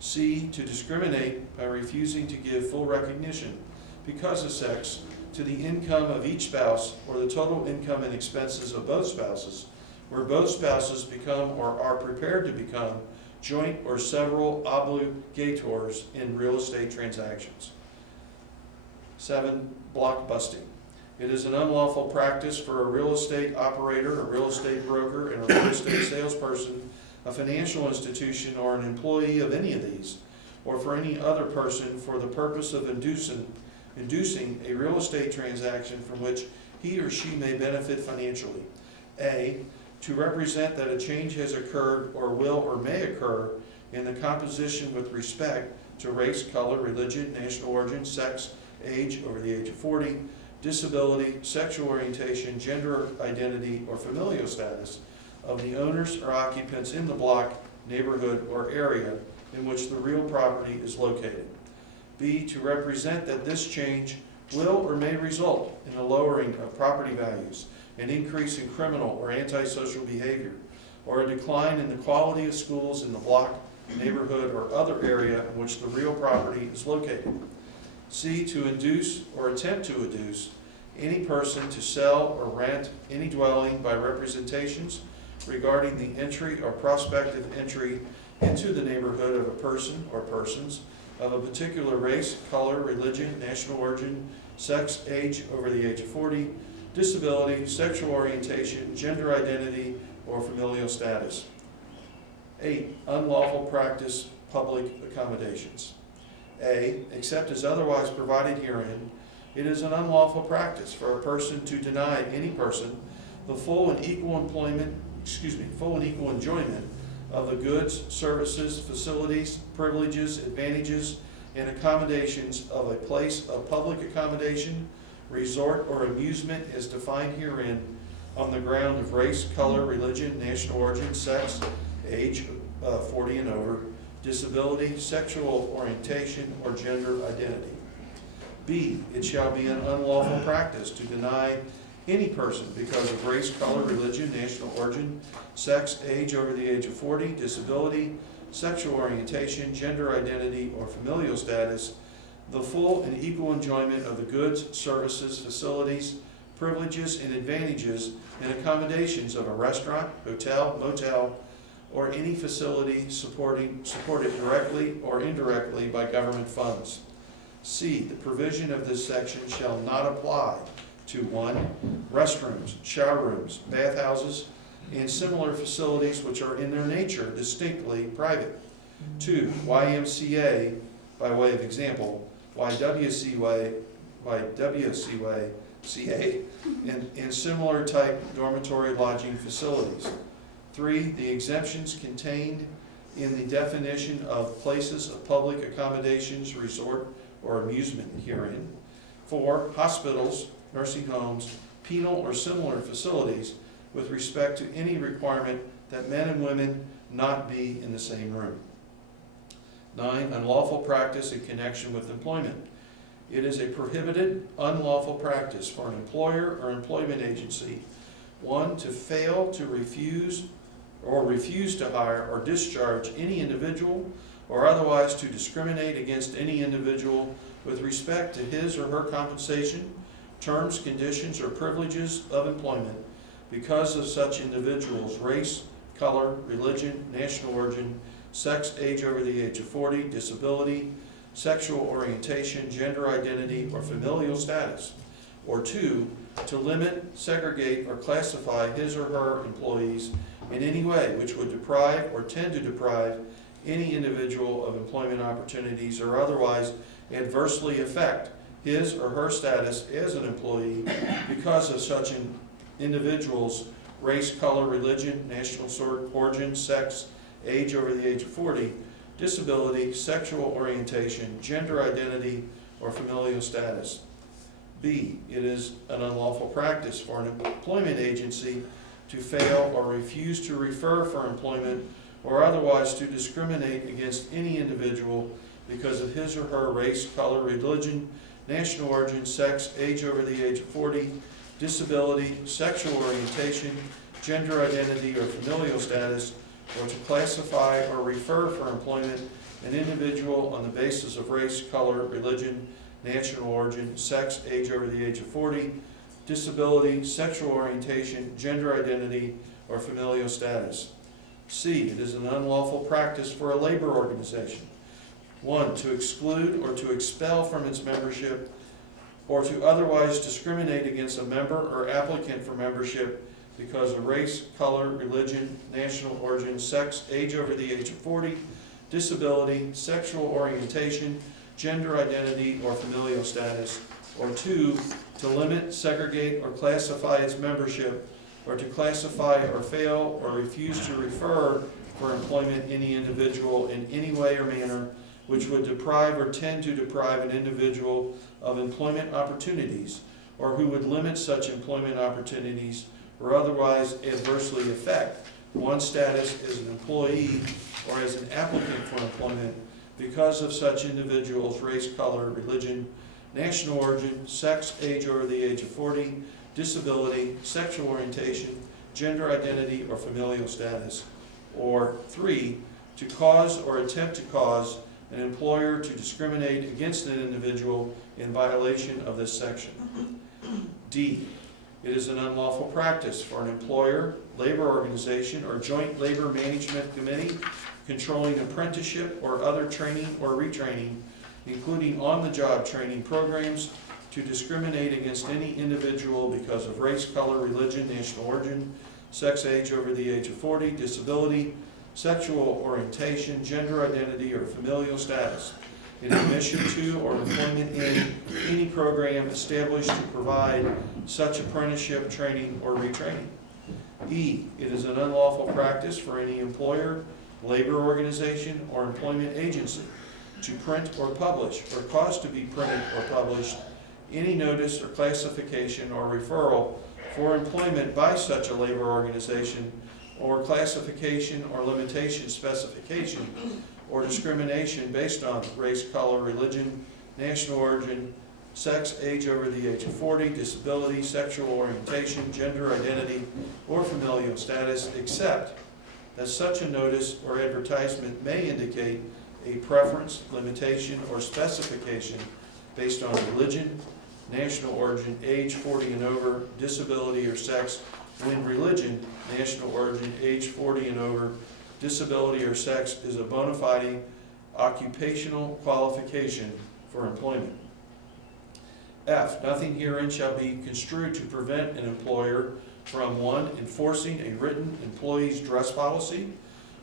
C, to discriminate by refusing to give full recognition because of sex to the income of each spouse or the total income and expenses of both spouses, where both spouses become or are prepared to become joint or several obligators in real estate transactions. 7, block busting. It is an unlawful practice for a real estate operator, a real estate broker, and a real estate salesperson, a financial institution, or an employee of any of these, or for any other person for the purpose of inducing a real estate transaction from which he or she may benefit financially. A, to represent that a change has occurred or will or may occur in the composition with respect to race, color, religion, national origin, sex, age over the age of 40, disability, sexual orientation, gender identity, or familial status of the owners or occupants in the block, neighborhood, or area in which the real property is located. B, to represent that this change will or may result in a lowering of property values, an increase in criminal or antisocial behavior, or a decline in the quality of schools in the block, neighborhood, or other area in which the real property is located. C, to induce or attempt to induce any person to sell or rent any dwelling by representations regarding the entry or prospective entry into the neighborhood of a person or persons of a particular race, color, religion, national origin, sex, age over the age of 40, disability, sexual orientation, gender identity, or familial status. 8, unlawful practice, public accommodations. A, except as otherwise provided herein, it is an unlawful practice for a person to deny any person the full and equal enjoyment of the goods, services, facilities, privileges, advantages, and accommodations of a place of public accommodation, resort, or amusement as defined herein on the ground of race, color, religion, national origin, sex, age 40 and over, disability, sexual orientation, or gender identity. B, it shall be an unlawful practice to deny any person because of race, color, religion, national origin, sex, age over the age of 40, disability, sexual orientation, gender identity, or familial status, the full and equal enjoyment of the goods, services, facilities, privileges, and advantages and accommodations of a restaurant, hotel, motel, or any facility supported directly or indirectly by government funds. C, the provision of this section shall not apply to 1, restrooms, shower rooms, bathhouses, and similar facilities which are in their nature distinctly private. 2, YMCA, by way of example, YWCA, and similar type dormitory lodging facilities. 3, the exemptions contained in the definition of places of public accommodations, resort, or amusement herein. 4, hospitals, nursing homes, penal or similar facilities with respect to any requirement that men and women not be in the same room. 9, unlawful practice in connection with employment. It is a prohibited, unlawful practice for an employer or employment agency, 1, to fail to refuse to hire or discharge any individual or otherwise to discriminate against any individual with respect to his or her compensation, terms, conditions, or privileges of employment because of such individuals' race, color, religion, national origin, sex, age over the age of 40, disability, sexual orientation, gender identity, or familial status. Or 2, to limit, segregate, or classify his or her employees in any way which would deprive or tend to deprive any individual of employment opportunities or otherwise adversely affect his or her status as an employee because of such an individual's race, color, religion, national origin, sex, age over the age of 40, disability, sexual orientation, gender identity, or familial status. B, it is an unlawful practice for an employment agency to fail or refuse to refer for employment or otherwise to discriminate against any individual because of his or her race, color, religion, national origin, sex, age over the age of 40, disability, sexual orientation, gender identity, or familial status, or to classify or refer for employment an individual on the basis of race, color, religion, national origin, sex, age over the age of 40, disability, sexual orientation, gender identity, or familial status. C, it is an unlawful practice for a labor organization, 1, to exclude or to expel from its membership or to otherwise discriminate against a member or applicant for membership because of race, color, religion, national origin, sex, age over the age of 40, disability, sexual orientation, gender identity, or familial status. Or 2, to limit, segregate, or classify its membership, or to classify or fail or refuse to refer for employment any individual in any way or manner which would deprive or tend to deprive an individual of employment opportunities, or who would limit such employment opportunities or otherwise adversely affect one's status as an employee or as an applicant for employment because of such individual's race, color, religion, national origin, sex, age over the age of 40, disability, sexual orientation, gender identity, or familial status. Or 3, to cause or attempt to cause an employer to discriminate against an individual in violation of this section. D, it is an unlawful practice for an employer, labor organization, or joint labor management committee controlling apprenticeship or other training or retraining, including on-the-job training programs, to discriminate against any individual because of race, color, religion, national origin, sex, age over the age of 40, disability, sexual orientation, gender identity, or familial status, in admission to or employment in any program established to provide such apprenticeship, training, or retraining. E, it is an unlawful practice for any employer, labor organization, or employment agency to print or publish or cause to be printed or published any notice or classification or referral for employment by such a labor organization or classification or limitation specification or discrimination based on race, color, religion, national origin, sex, age over the age of 40, disability, sexual orientation, gender identity, or familial status, except that such a notice or advertisement may indicate a preference, limitation, or specification based on religion, national origin, age 40 and over, disability, or sex, when religion, national origin, age 40 and over, disability, or sex is a bona fide occupational qualification for employment. F, nothing herein shall be construed to prevent an employer from 1, enforcing a written employee's dress policy,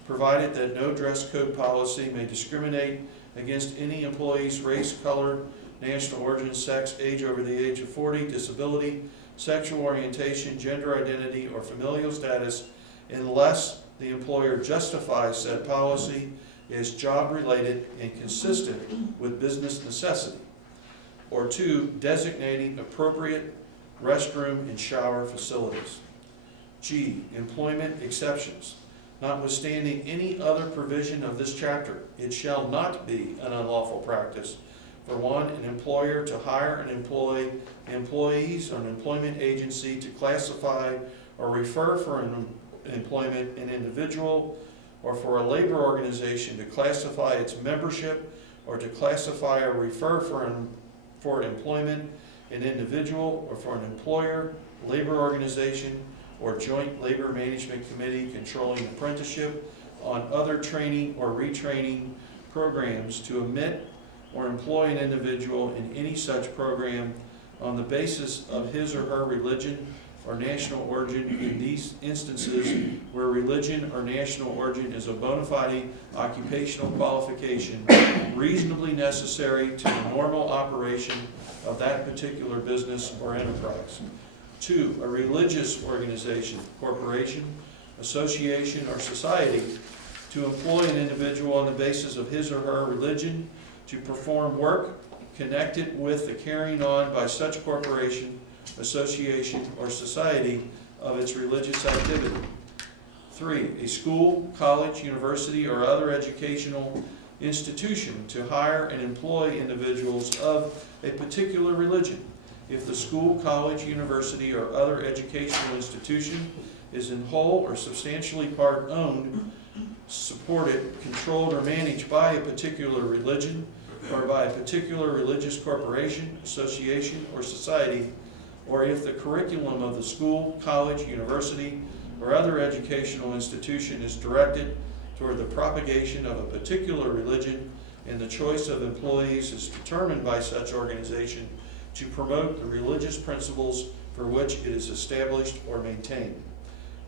provided that no dress code policy may discriminate against any employee's race, color, national origin, sex, age over the age of 40, disability, sexual orientation, gender identity, or familial status, unless the employer justifies said policy as job-related and consistent with business necessity. Or 2, designating appropriate restroom and shower facilities. G, employment exceptions. notwithstanding any other provision of this chapter, it shall not be an unlawful practice for one, an employer to hire and employ employees or an employment agency to classify or refer for employment an individual, or for a labor organization to classify its membership or to classify or refer for employment an individual, or for an employer, labor organization, or joint labor management committee controlling apprenticeship on other training or retraining programs to omit or employ an individual in any such program on the basis of his or her religion or national origin in these instances where religion or national origin is a bona fide occupational qualification reasonably necessary to the normal operation of that particular business or enterprise. 2, a religious organization, corporation, association, or society to employ an individual on the basis of his or her religion to perform work connected with the carrying on by such corporation, association, or society of its religious activity. 3, a school, college, university, or other educational institution to hire and employ individuals of a particular religion if the school, college, university, or other educational institution is in whole or substantially part owned, supported, controlled, or managed by a particular religion or by a particular religious corporation, association, or society, or if the curriculum of the school, college, university, or other educational institution is directed toward the propagation of a particular religion and the choice of employees is determined by such organization to promote the religious principles for which it is established or maintained.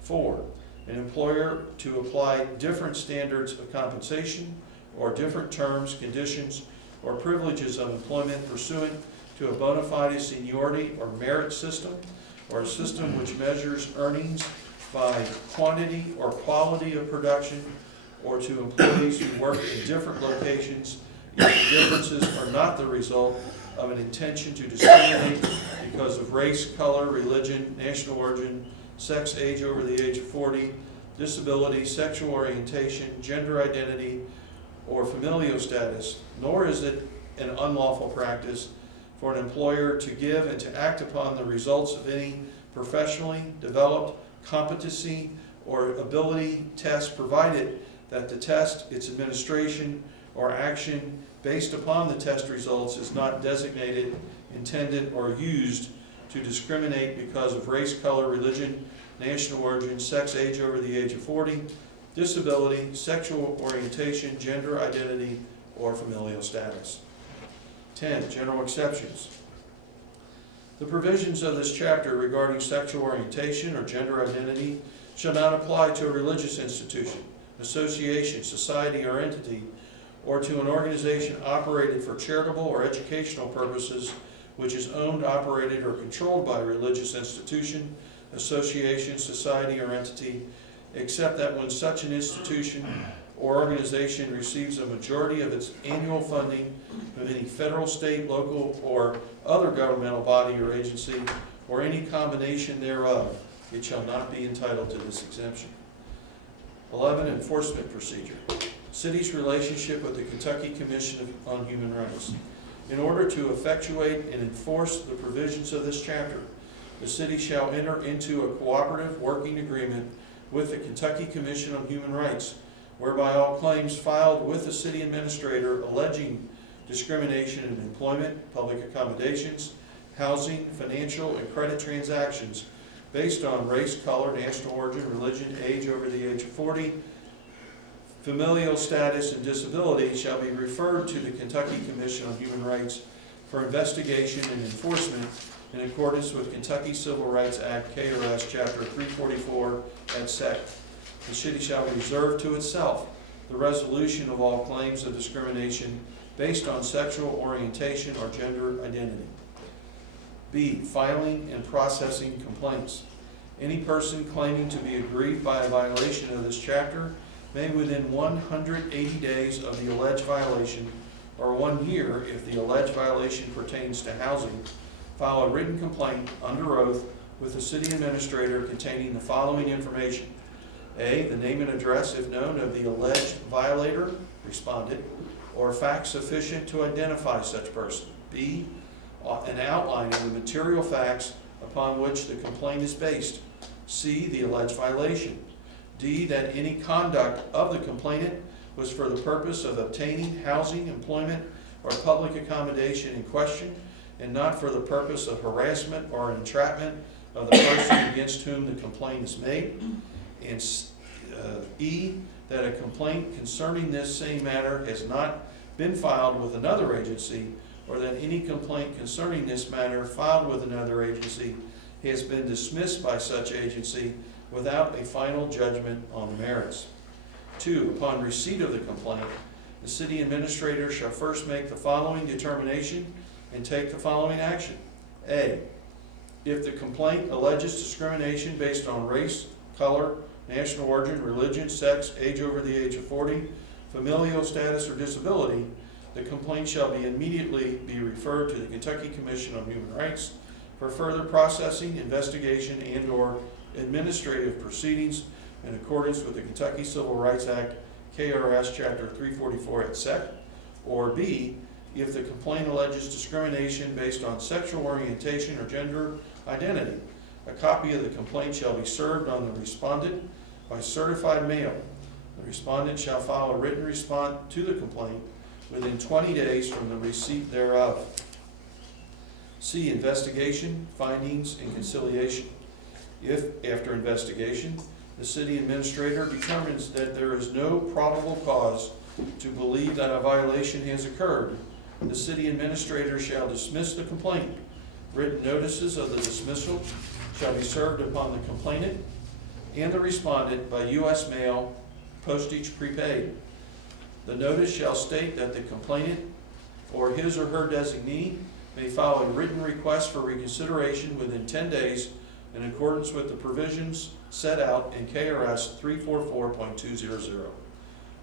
4, an employer to apply different standards of compensation or different terms, conditions, or privileges of employment pursuant to a bona fide seniority or merit system, or a system which measures earnings by quantity or quality of production, or to employees who work in different locations if the differences are not the result of an intention to discriminate because of race, color, religion, national origin, sex, age over the age of 40, disability, sexual orientation, gender identity, or familial status, nor is it an unlawful practice for an employer to give and to act upon the results of any professionally developed competency or ability test, provided that the test, its administration, or action based upon the test results is not designated, intended, or used to discriminate because of race, color, religion, national origin, sex, age over the age of 40, disability, sexual orientation, gender identity, or familial status. 10, general exceptions. The provisions of this chapter regarding sexual orientation or gender identity shall not apply to a religious institution, association, society, or entity, or to an organization operated for charitable or educational purposes which is owned, operated, or controlled by a religious institution, association, society, or entity, except that when such an institution or organization receives a majority of its annual funding from any federal, state, local, or other governmental body or agency, or any combination thereof, it shall not be entitled to this exemption. 11, enforcement procedure. City's relationship with the Kentucky Commission on Human Rights. In order to effectuate and enforce the provisions of this chapter, the city shall enter into a cooperative working agreement with the Kentucky Commission on Human Rights, whereby all claims filed with the city administrator alleging discrimination in employment, public accommodations, housing, financial, and credit transactions based on race, color, national origin, religion, age over the age of 40, familial status, and disability shall be referred to the Kentucky Commission on Human Rights for investigation and enforcement in accordance with Kentucky Civil Rights Act, KRS Chapter 344 et sec. The city shall reserve to itself the resolution of all claims of discrimination based on sexual orientation or gender identity. B, filing and processing complaints. Any person claiming to be aggrieved by a violation of this chapter may within 180 days of the alleged violation, or 1 year if the alleged violation pertains to housing, file a written complaint under oath with the city administrator containing the following information: A, the name and address, if known, of the alleged violator, respondent, or facts sufficient to identify such person. B, an outline of the material facts upon which the complaint is based. C, the alleged violation. D, that any conduct of the complainant was for the purpose of obtaining housing, employment, or public accommodation in question, and not for the purpose of harassment or entrapment of the person against whom the complaint is made. And E, that a complaint concerning this same matter has not been filed with another agency, or that any complaint concerning this matter filed with another agency has been dismissed by such agency without a final judgment on the merits. 2, upon receipt of the complaint, the city administrator shall first make the following determination and take the following action. A, if the complaint alleges discrimination based on race, color, national origin, religion, sex, age over the age of 40, familial status, or disability, the complaint shall immediately be referred to the Kentucky Commission on Human Rights for further processing, investigation, and/or administrative proceedings in accordance with the Kentucky Civil Rights Act, KRS Chapter 344 et sec. Or B, if the complaint alleges discrimination based on sexual orientation or gender identity, a copy of the complaint shall be served on the respondent by certified mail. The respondent shall file a written response to the complaint within 20 days from the receipt thereof. C, investigation, findings, and conciliation. If, after investigation, the city administrator determines that there is no probable cause to believe that a violation has occurred, the city administrator shall dismiss the complaint. Written notices of the dismissal shall be served upon the complainant and the respondent by U.S. mail, postage prepaid. The notice shall state that the complainant or his or her designee may file a written request for reconsideration within 10 days in accordance with the provisions set out in KRS 344.200.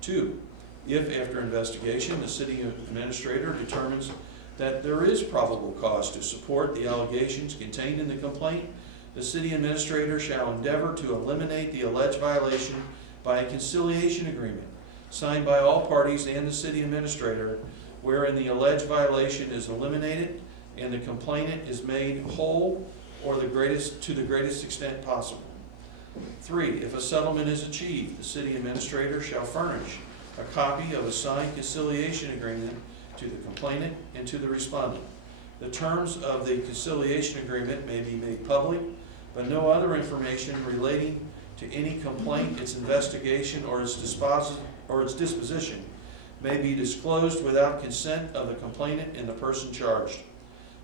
2, if after investigation the city administrator determines that there is probable cause to support the allegations contained in the complaint, the city administrator shall endeavor to eliminate the alleged violation by a conciliation agreement signed by all parties and the city administrator, wherein the alleged violation is eliminated and the complainant is made whole or to the greatest extent possible. 3, if a settlement is achieved, the city administrator shall furnish a copy of a signed conciliation agreement to the complainant and to the respondent. The terms of the conciliation agreement may be made public, but no other information relating to any complaint, its investigation, or its disposition may be disclosed without consent of the complainant and the person charged.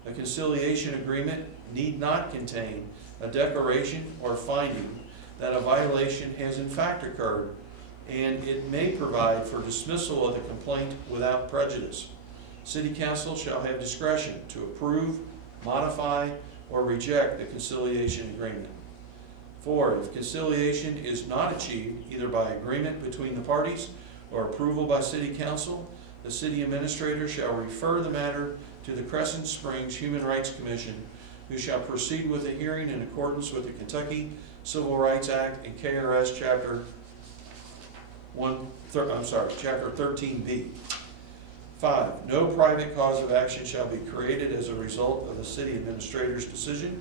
A conciliation agreement need not contain a declaration or finding that a violation has in fact occurred, and it may provide for dismissal of the complaint without prejudice. City Council shall have discretion to approve, modify, or reject the conciliation agreement. 4, if conciliation is not achieved either by agreement between the parties or approval by City Council, the city administrator shall refer the matter to the Crescent Springs Human Rights Commission, who shall proceed with a hearing in accordance with the Kentucky Civil Rights Act and KRS Chapter 13B. 5, no private cause of action shall be created as a result of the city administrator's decision.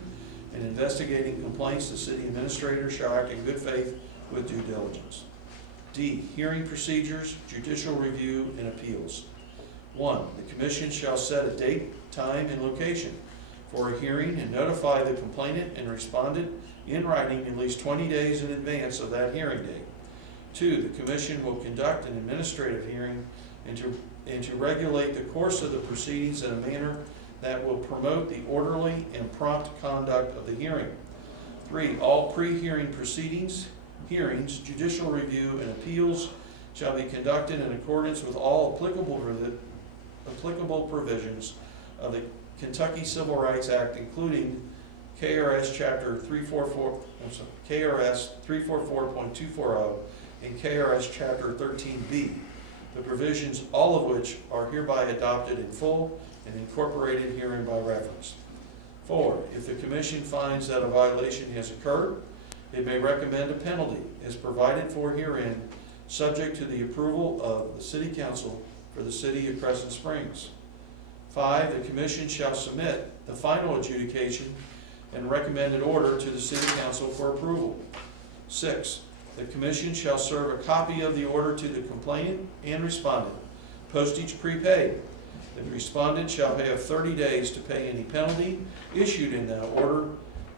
In investigating complaints, the city administrator shall act in good faith with due diligence. D, hearing procedures, judicial review, and appeals. 1, the commission shall set a date, time, and location for a hearing and notify the complainant and respondent in writing at least 20 days in advance of that hearing date. 2, the commission will conduct an administrative hearing and to regulate the course of the proceedings in a manner that will promote the orderly and prompt conduct of the hearing. 3, all pre-hearing proceedings, hearings, judicial review, and appeals shall be conducted in accordance with all applicable provisions of the Kentucky Civil Rights Act, including KRS 344.240 and KRS Chapter 13B, the provisions all of which are hereby adopted in full and incorporated herein by reference. 4, if the commission finds that a violation has occurred, It may recommend a penalty as provided for herein, subject to the approval of the City Council for the City of Crescent Springs. 5, the Commission shall submit the final adjudication and recommended order to the City Council for approval. 6, the Commission shall serve a copy of the order to the complainant and respondent, postage prepaid. The respondent shall have 30 days to pay any penalty issued in that order.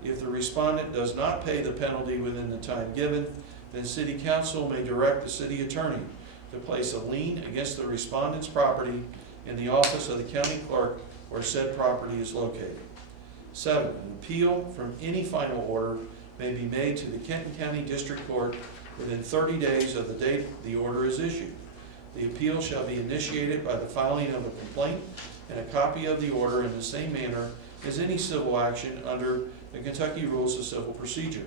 If the respondent does not pay the penalty within the time given, then City Council may direct the City Attorney to place a lien against the respondent's property in the office of the County Clerk where said property is located. 7, an appeal from any final order may be made to the Kenton County District Court within 30 days of the date the order is issued. The appeal shall be initiated by the filing of a complaint and a copy of the order in the same manner as any civil action under the Kentucky Rules of Civil Procedure.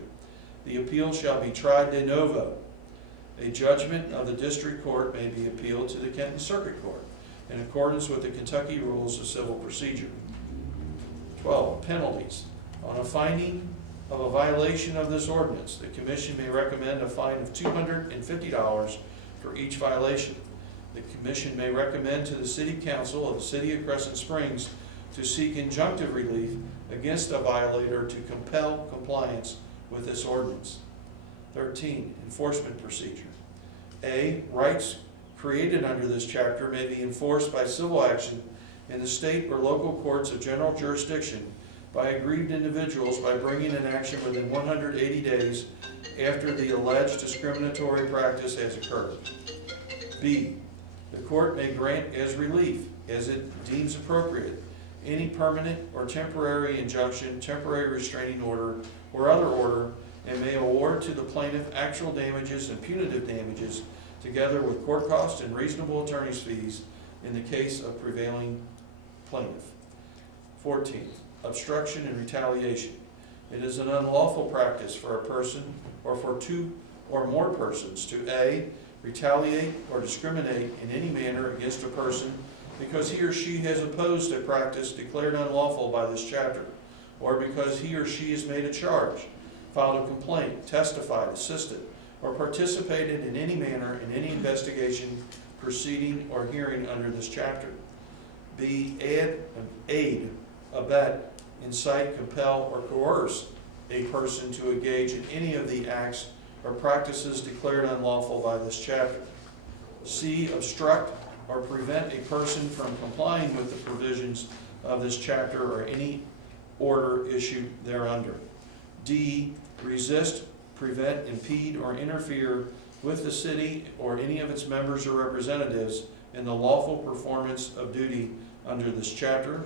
The appeal shall be tried de novo. A judgment of the District Court may be appealed to the Kenton Circuit Court in accordance with the Kentucky Rules of Civil Procedure. 12, penalties. On a finding of a violation of this ordinance, the Commission may recommend a fine of $250 for each violation. The Commission may recommend to the City Council of the City of Crescent Springs to seek injunctive relief against a violator to compel compliance with this ordinance. 13, enforcement procedure. A, rights created under this chapter may be enforced by civil action in the state or local courts of general jurisdiction by aggrieved individuals by bringing an action within 180 days after the alleged discriminatory practice has occurred. B, the court may grant as relief, as it deems appropriate, any permanent or temporary injunction, temporary restraining order, or other order, and may award to the plaintiff actual damages and punitive damages together with court costs and reasonable attorney's fees in the case of prevailing plaintiff. 14, obstruction and retaliation. It is an unlawful practice for a person or for two or more persons to A, retaliate or discriminate in any manner against a person because he or she has opposed a practice declared unlawful by this chapter, or because he or she has made a charge, filed a complaint, testified, assisted, or participated in any manner in any investigation, proceeding, or hearing under this chapter. B, aid, abet, incite, compel, or coerce a person to engage in any of the acts or practices declared unlawful by this chapter. C, obstruct or prevent a person from complying with the provisions of this chapter or any order issued thereunder. D, resist, prevent, impede, or interfere with the city or any of its members or representatives in the lawful performance of duty under this chapter.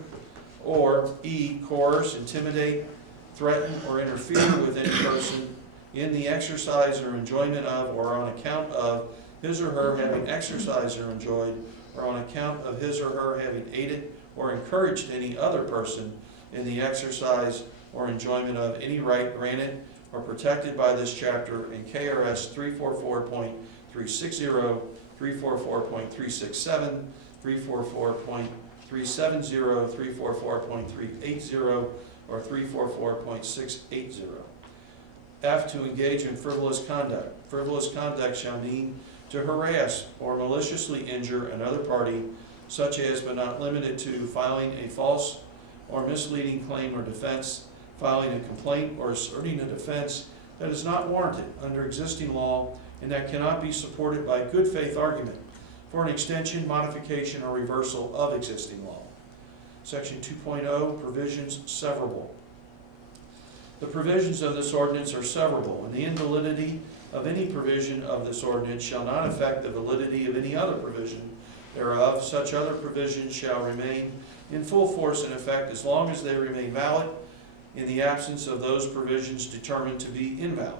Or E, coerce, intimidate, threaten, or interfere with any person in the exercise or enjoyment of or on account of his or her having exercised or enjoyed, or on account of his or her having aided or encouraged any other person in the exercise or enjoyment of any right granted or protected by this chapter in KRS 344.360, 344.367, 344.370, 344.380, or 344.680. F, to engage in frivolous conduct. Frivolous conduct shall mean to harass or maliciously injure another party, such as but not limited to filing a false or misleading claim or defense, filing a complaint or asserting a defense that is not warranted under existing law and that cannot be supported by a good faith argument for an extension, modification, or reversal of existing law. Section 2.0, provisions severable. The provisions of this ordinance are severable, and the invalidity of any provision of this ordinance shall not affect the validity of any other provision thereof. Such other provisions shall remain in full force and effect as long as they remain valid in the absence of those provisions determined to be invalid.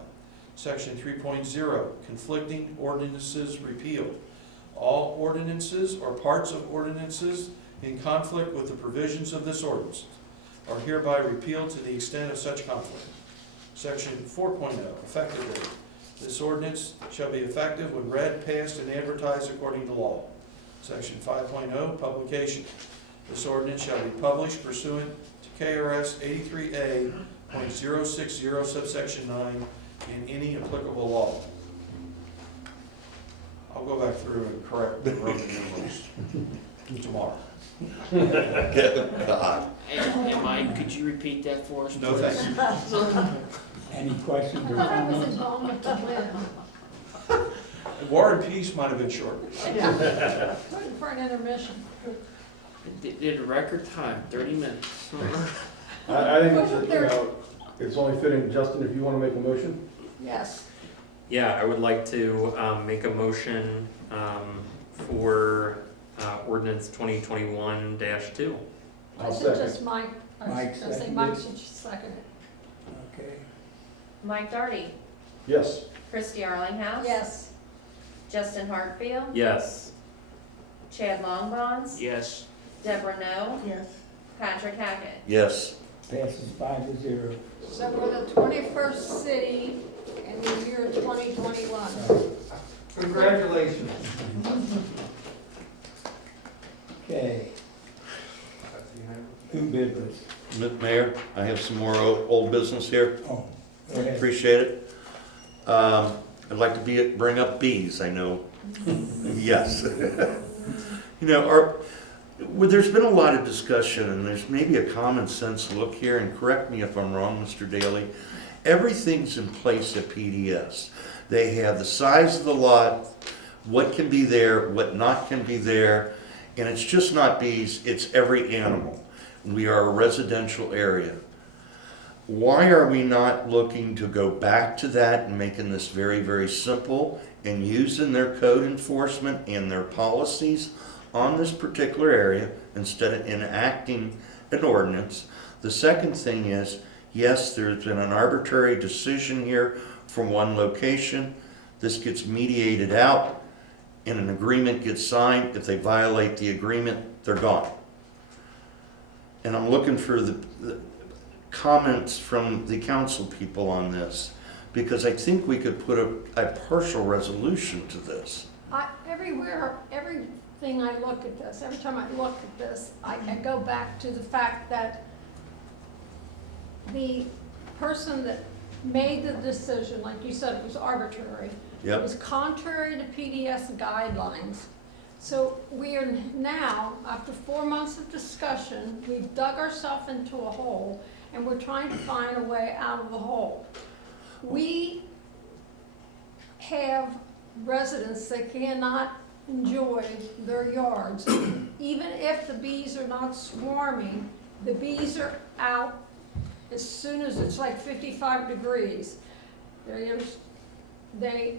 Section 3.0, conflicting ordinances repealed. All ordinances or parts of ordinances in conflict with the provisions of this ordinance are hereby repealed to the extent of such conflict. Section 4.0, effective date. This ordinance shall be effective when read, passed, and advertised according to law. Section 5.0, publication. This ordinance shall be published pursuant to KRS 83A.060 subsection 9 in any applicable law. I'll go back through and correct the Roman numerals tomorrow. God. And Mike, could you repeat that for us? No, please? thank you. Any questions or That was comments? involved to win. War and Peace might have been short. Looking for an intermission. Did a record time, 30 minutes. I think it's, it's only fitting, Justin, if you want to make a motion. Yes. Yeah, I would like to make a motion for ordinance 2021-2. I'll I second. suggest Mike, I Mike was gonna say seconded. Mike should second it. Okay. Mike Darty, Yes. Christie Arlinghouse. Yes. Justin Hartfield, Yes. Chad Longbonds, Yes. Deborah No, Yes. Patrick Hackett. Yes. Passes 5-0. So we're the 21st city in the year 2021. Congratulations. Okay. New business. Mayor, I have some more old business here. Oh, go ahead. Appreciate it. I'd like to bring up bees, I know. Yes. You know, there's been a lot of discussion, and there's maybe a common sense look here, and correct me if I'm wrong, Mr. Daly. Everything's in place at PDS. They have the size of the lot, what can be there, what not can be there, and it's just not bees, it's every animal. We are a residential area. Why are we not looking to go back to that and making this very, very simple and using their code enforcement and their policies on this particular area instead of enacting an ordinance? The second thing is, yes, there's been an arbitrary decision here from one location. This gets mediated out and an agreement gets signed. If they violate the agreement, they're gone. And I'm looking for the comments from the council people on this, because I think we could put a partial resolution to this. Everything I look at this, every time I look at this, I go back to the fact that the person that made the decision, like you said, it was arbitrary. It Yep. was contrary to PDS guidelines. So we are now, after 4 months of discussion, we've dug ourselves into a hole, and we're trying to find a way out of the hole. We have residents that cannot enjoy their yards. Even if the bees are not swarming, the bees are out as soon as it's like 55 degrees. They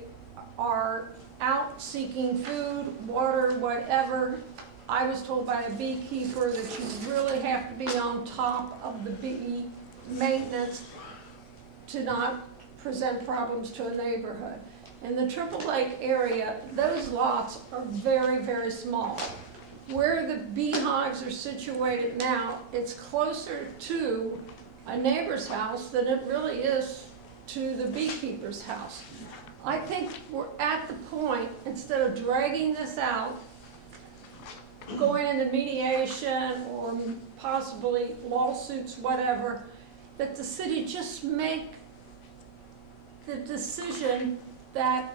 are out seeking food, water, whatever. I was told by a beekeeper that you really have to be on top of the bee maintenance to not present problems to a neighborhood. In the Triple Lake area, those lots are very, very small. Where the beehives are situated now, it's closer to a neighbor's house than it really is to the beekeeper's house. I think we're at the point, instead of dragging this out, going into mediation or possibly lawsuits, whatever, that the city just make the decision that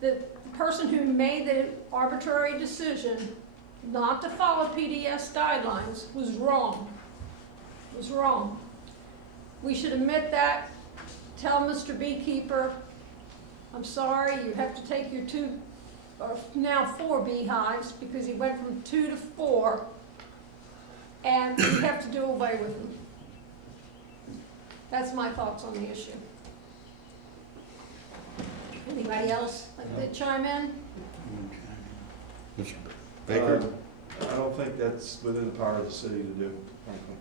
the person who made the arbitrary decision not to follow PDS guidelines was wrong. Was wrong. We should admit that. Tell Mr. Beekeeper, I'm sorry, you have to take your 2, or now 4 beehives, because he went from 2 to 4, and we have to do away with them. That's my thoughts on the issue. Anybody else like to chime in? Mr. Baker, I don't think that's within the power of the city to do, frankly.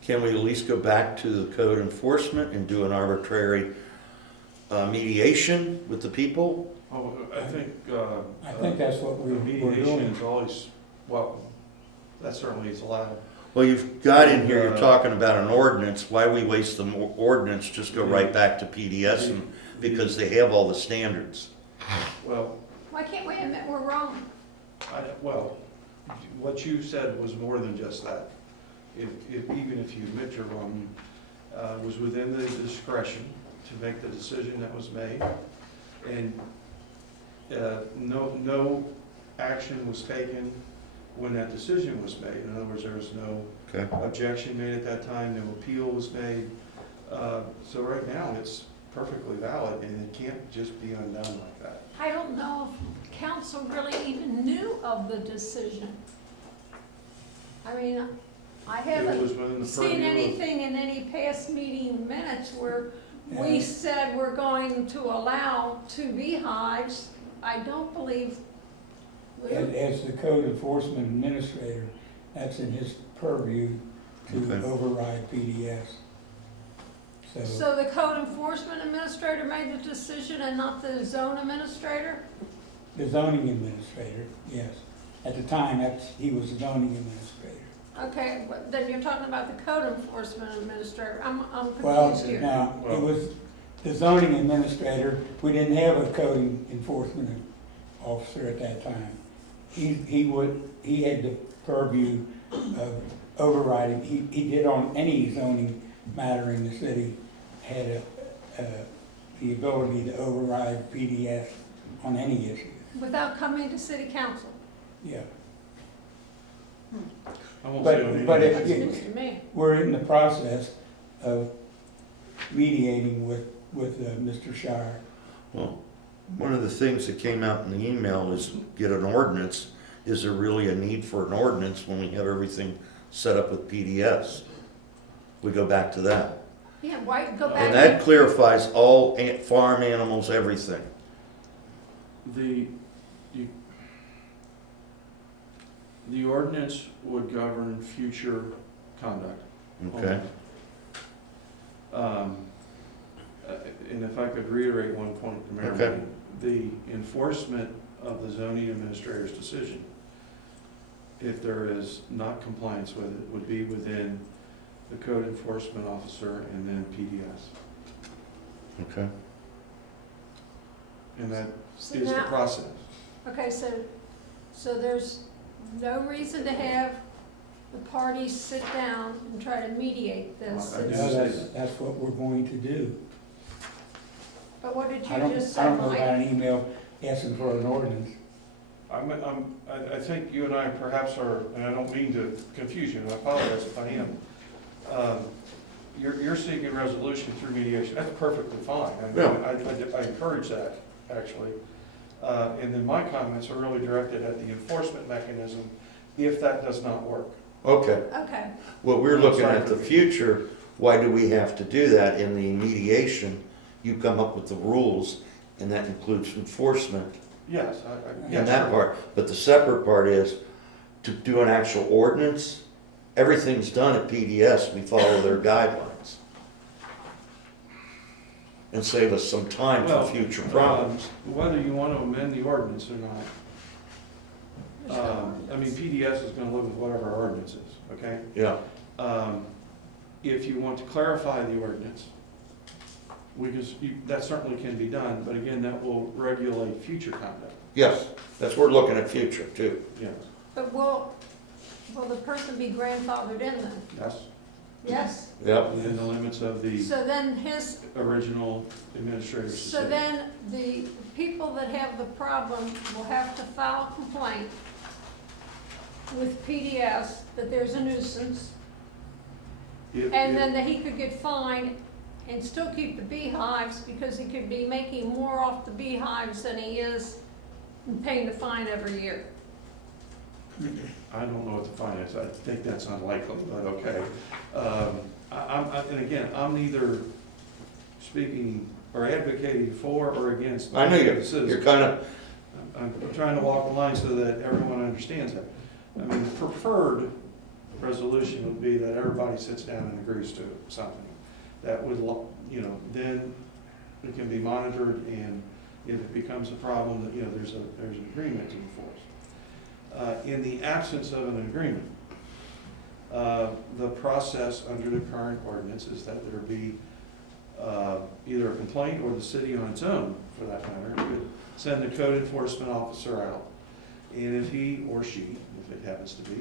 can we at least go back to the code enforcement and do an arbitrary mediation with the people? Oh, I think that's what we're mediation doing. is always, well, that certainly is allowed. Well, you've got in here, you're talking about an ordinance. Why we waste the ordinance, just go right back to PDS and, because they have all the standards. Well, Why can't we admit we're wrong? well, what you said was more than just that. Even if you admit you're wrong, was within the discretion to make the decision that was made. And no action was taken when that decision was made. In other words, there was no Okay. objection made at that time, no appeal was made. So right now, it's perfectly valid, and it can't just be undone like that. I don't know if council really even knew of the decision. I mean, I It was haven't within the seen purview of, anything in any past meeting minutes where Yeah. we said we're going to allow 2 beehives. I don't believe. As the code enforcement administrator, that's in his purview to Okay. override PDS. So, So the code enforcement administrator made the decision and not the zone administrator? the zoning administrator, yes. At the time, he was the zoning administrator. Okay, but then you're talking about the code enforcement administrator. I'm Well, confused here. now, it was the zoning administrator, we didn't have a code enforcement officer at that time. He had the purview of overriding, he did on any zoning matter in the city, had the ability to override PDS on any issue, Without coming to city council? yeah. I won't But- say on any. but That's it- news to me. We're in the process of mediating with Mr. Shire. Well, one of the things that came out in the email is get an ordinance. Is there really a need for an ordinance when we have everything set up with PDS? We go back to that. Yeah, why go back? And that clarifies all farm animals, everything. The ordinance would govern future conduct. Okay? And if I could reiterate one point to Mayor, Okay. the enforcement of the zoning administrator's decision, if there is not compliance with it, would be within the code enforcement officer and then PDS. Okay. And that So is the now- process. Okay, so there's no reason to have the parties sit down and try to mediate this. I do No, say that's what we're going to do. But what did I you don't, just I say, don't know about Mike? an email asking for an ordinance. I think you and I perhaps are, and I don't mean to confuse you, and I apologize if I am. You're seeking resolution through mediation, that's perfectly fine. I encourage that, actually. And then my comments are really directed at the enforcement mechanism if that does not work. Okay. Okay, Well, we're looking at the future. Why do we have to do that in the mediation? You come up with the rules, and that includes enforcement Yes, and that part. But the separate part is to do an actual ordinance. Everything's done at PDS. We follow their guidelines. And save us some time for Well, future problems. Whether you want to amend the ordinance or not, There's no I mean, PDS is gonna live with whatever our ordinance is, okay? Yeah. If you want to clarify the ordinance, that certainly can be done, but again, that will regulate future conduct, Yes, that's, we're looking at future too. yes. But will the person be grandfathered in then? That's Yes? Yep. within the limits of the So then his, original administrator's so decision. then the people that have the problem will have to file a complaint with PDS that there's a nuisance, and then that he could get fined and still keep the beehives because he could be making more off the beehives than he is paying the fine every year. I don't know what the fine is, I think that's unlikely, but okay. And again, I'm neither speaking or advocating for or against. I know the citizens. you're kind of, I'm trying to walk the line so that everyone understands that. I mean, the preferred resolution would be that everybody sits down and agrees to something. That would, then it can be monitored, and if it becomes a problem, that, there's an agreement to enforce. In the absence of an agreement, the process under the current ordinance is that there be either a complaint or the city on its own, for that matter, could send the code enforcement officer out. And if he or she, if it happens to be,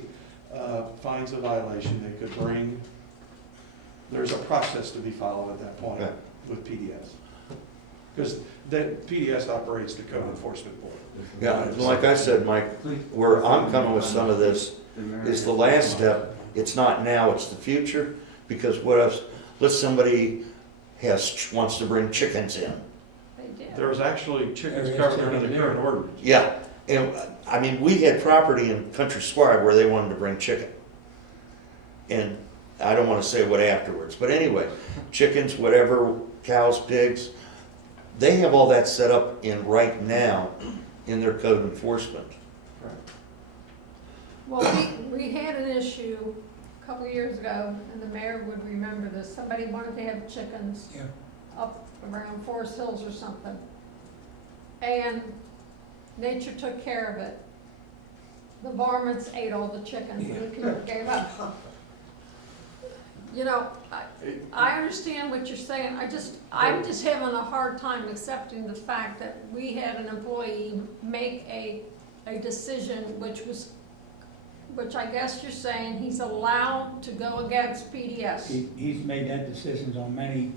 finds a violation, they could bring there's a process to be followed at that point Okay. with PDS. Because that PDS operates the code enforcement board. Yeah, and like I said, Mike, where I'm coming with some of this is the last step. It's not now, it's the future, because what if, let's somebody wants to bring chickens in. They did. There's actually chickens There is covered under the chicken current ordinance. Yeah, and, I mean, we had property in Country Square where they wanted to bring chicken. And I don't wanna say what afterwards, but anyway, chickens, whatever, cows, pigs, they have all that set up in right now in their code enforcement. Well, we had an issue a couple of years ago, and the mayor would remember this. Somebody wanted to have chickens Yeah. up around Forest Hills or something. And nature took care of it. The varmints ate all the chickens, and the people gave up. You know, I understand what you're saying. I'm just having a hard time accepting the fact that we had an employee make a decision which I guess you're saying he's allowed to go against PDS. He's made that decisions on many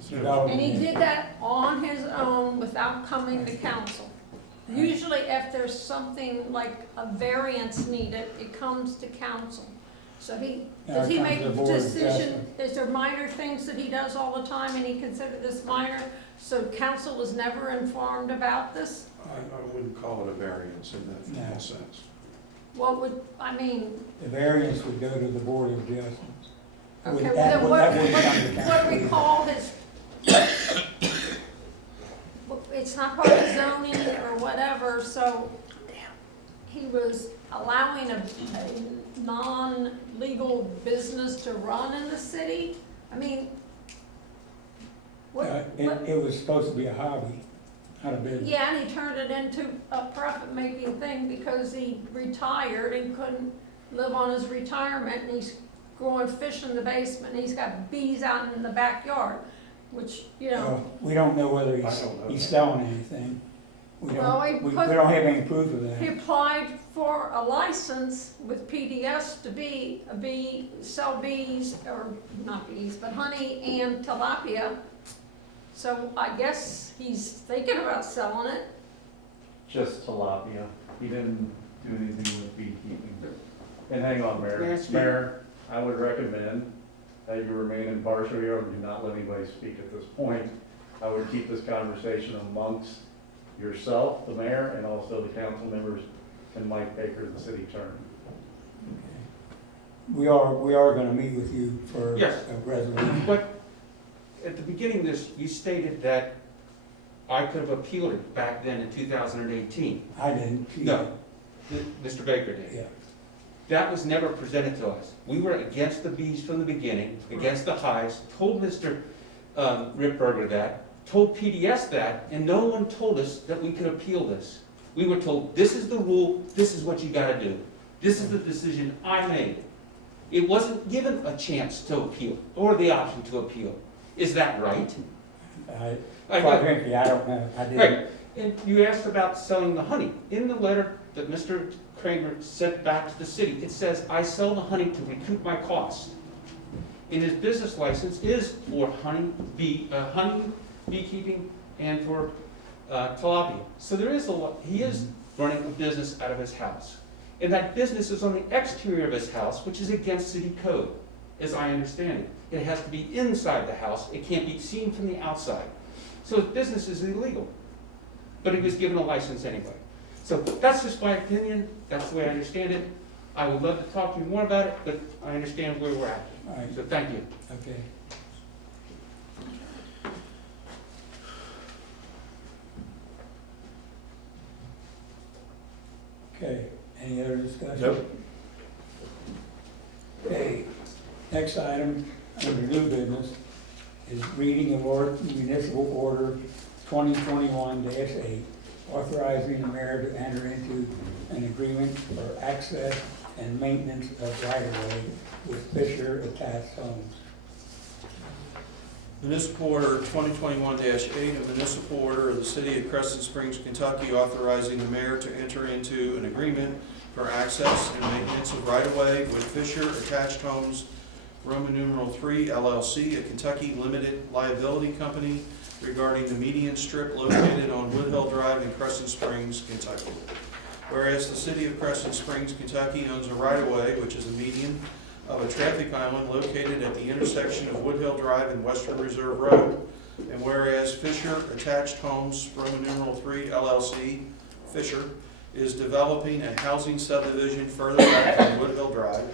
And development. he did that on his own without coming to council. Usually if there's something like a variance needed, it comes to council. So does he It comes make to the board of decision, adjustment. is there minor things that he does all the time and he considered this minor? So council was never informed about this? I wouldn't call it a variance in that No. sense. What would, I mean, The variance would go to the board of adjustments. okay, That then wouldn't come to what do we council. call his, it's not part of zoning or whatever, so he was allowing a non-legal business to run in the city? I mean, what? It was supposed to be a hobby, not a business. Yeah, and he turned it into a profit-making thing because he retired and couldn't live on his retirement, and he's growing fish in the basement, and he's got bees out in the backyard, which, you know, Well, we don't know whether I don't know. he's selling anything. We Well, don't, he we put- don't have any proof of he that. applied for a license with PDS to sell bees, or not bees, but honey and tilapia. So I guess he's thinking about selling it. Just tilapia. He didn't do anything with beekeeping. And hang on, Mayor. Yes, Mayor, I would recommend that you remain impartial here and do not let anybody speak at this point. I would keep this conversation amongst yourself, the mayor, and also the council members, and Mike Baker, the city attorney. We are gonna meet with you for Yes. a resolution. But at the beginning of this, you stated that I could have appealed it back then in 2018. I didn't. No, Mr. Baker did. Yeah. That was never presented to us. We were against the bees from the beginning, against the hives, told Mr. Ripberger that, told PDS that, and no one told us that we could appeal this. We were told, this is the rule, this is what you gotta do. This is the decision I made. It wasn't given a chance to appeal, or the option to appeal. Is that right? Quite frankly, I don't know. I didn't. Right, and you asked about selling the honey. In the letter that Mr. Kramer sent back to the city, it says, I sell the honey to recoup my costs. And his business license is for honey beekeeping and for tilapia. So there is he is running a business out of his house. And that business is on the exterior of his house, which is against city code, as I understand it. It has to be inside the house, it can't be seen from the outside. So his business is illegal, but he was given a license anyway. So that's just my opinion, that's the way I understand it. I would love to talk to you more about it, but I understand where we're at. All right, So thank you. okay. Okay, any other discussion? Nope. Okay, next item under new business is reading of municipal order 2021-8, authorizing the mayor to enter into an agreement for access and maintenance of right-of-way with Fisher Attached Homes. Municipal Order 2021-8, a municipal order of the City of Crescent Springs, Kentucky, authorizing the mayor to enter into an agreement for access and maintenance of right-of-way with Fisher Attached Homes Roman numeral 3 LLC, a Kentucky limited liability company regarding the median strip located on Woodhill Drive in Crescent Springs, Kentucky. Whereas the city of Crescent Springs, Kentucky owns a right-of-way, which is a median of a traffic island located at the intersection of Woodhill Drive and Western Reserve Road. And whereas Fisher Attached Homes, Roman numeral 3 LLC, Fisher, is developing a housing subdivision further back from Woodhill Drive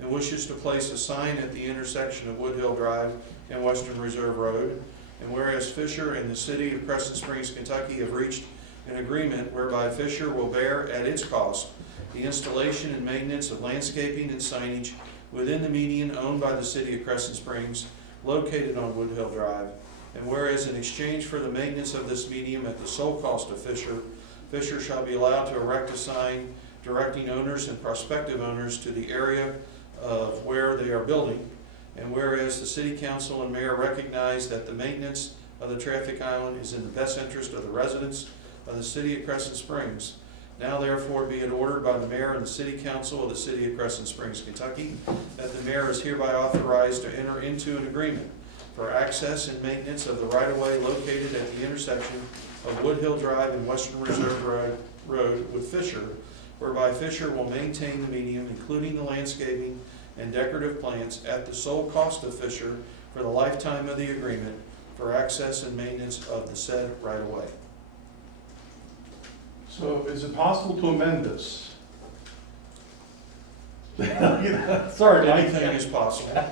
and wishes to place a sign at the intersection of Woodhill Drive and Western Reserve Road. And whereas Fisher and the city of Crescent Springs, Kentucky have reached an agreement whereby Fisher will bear at its cost the installation and maintenance of landscaping and signage within the median owned by the city of Crescent Springs, located on Woodhill Drive. And whereas in exchange for the maintenance of this medium at the sole cost of Fisher, Fisher shall be allowed to erect a sign directing owners and prospective owners to the area of where they are building. And whereas the city council and mayor recognize that the maintenance of the traffic island is in the best interest of the residents of the city of Crescent Springs, now therefore be it ordered by the mayor and the city council of the city of Crescent Springs, Kentucky, that the mayor is hereby authorized to enter into an agreement for access and maintenance of the right-of-way located at the intersection of Woodhill Drive and Western Reserve Road with Fisher, whereby Fisher will maintain the medium, including the landscaping and decorative plants, at the sole cost of Fisher for the lifetime of the agreement for access and maintenance of the said right-of-way. So is it possible to amend this? Sorry, Mike. Anything is possible.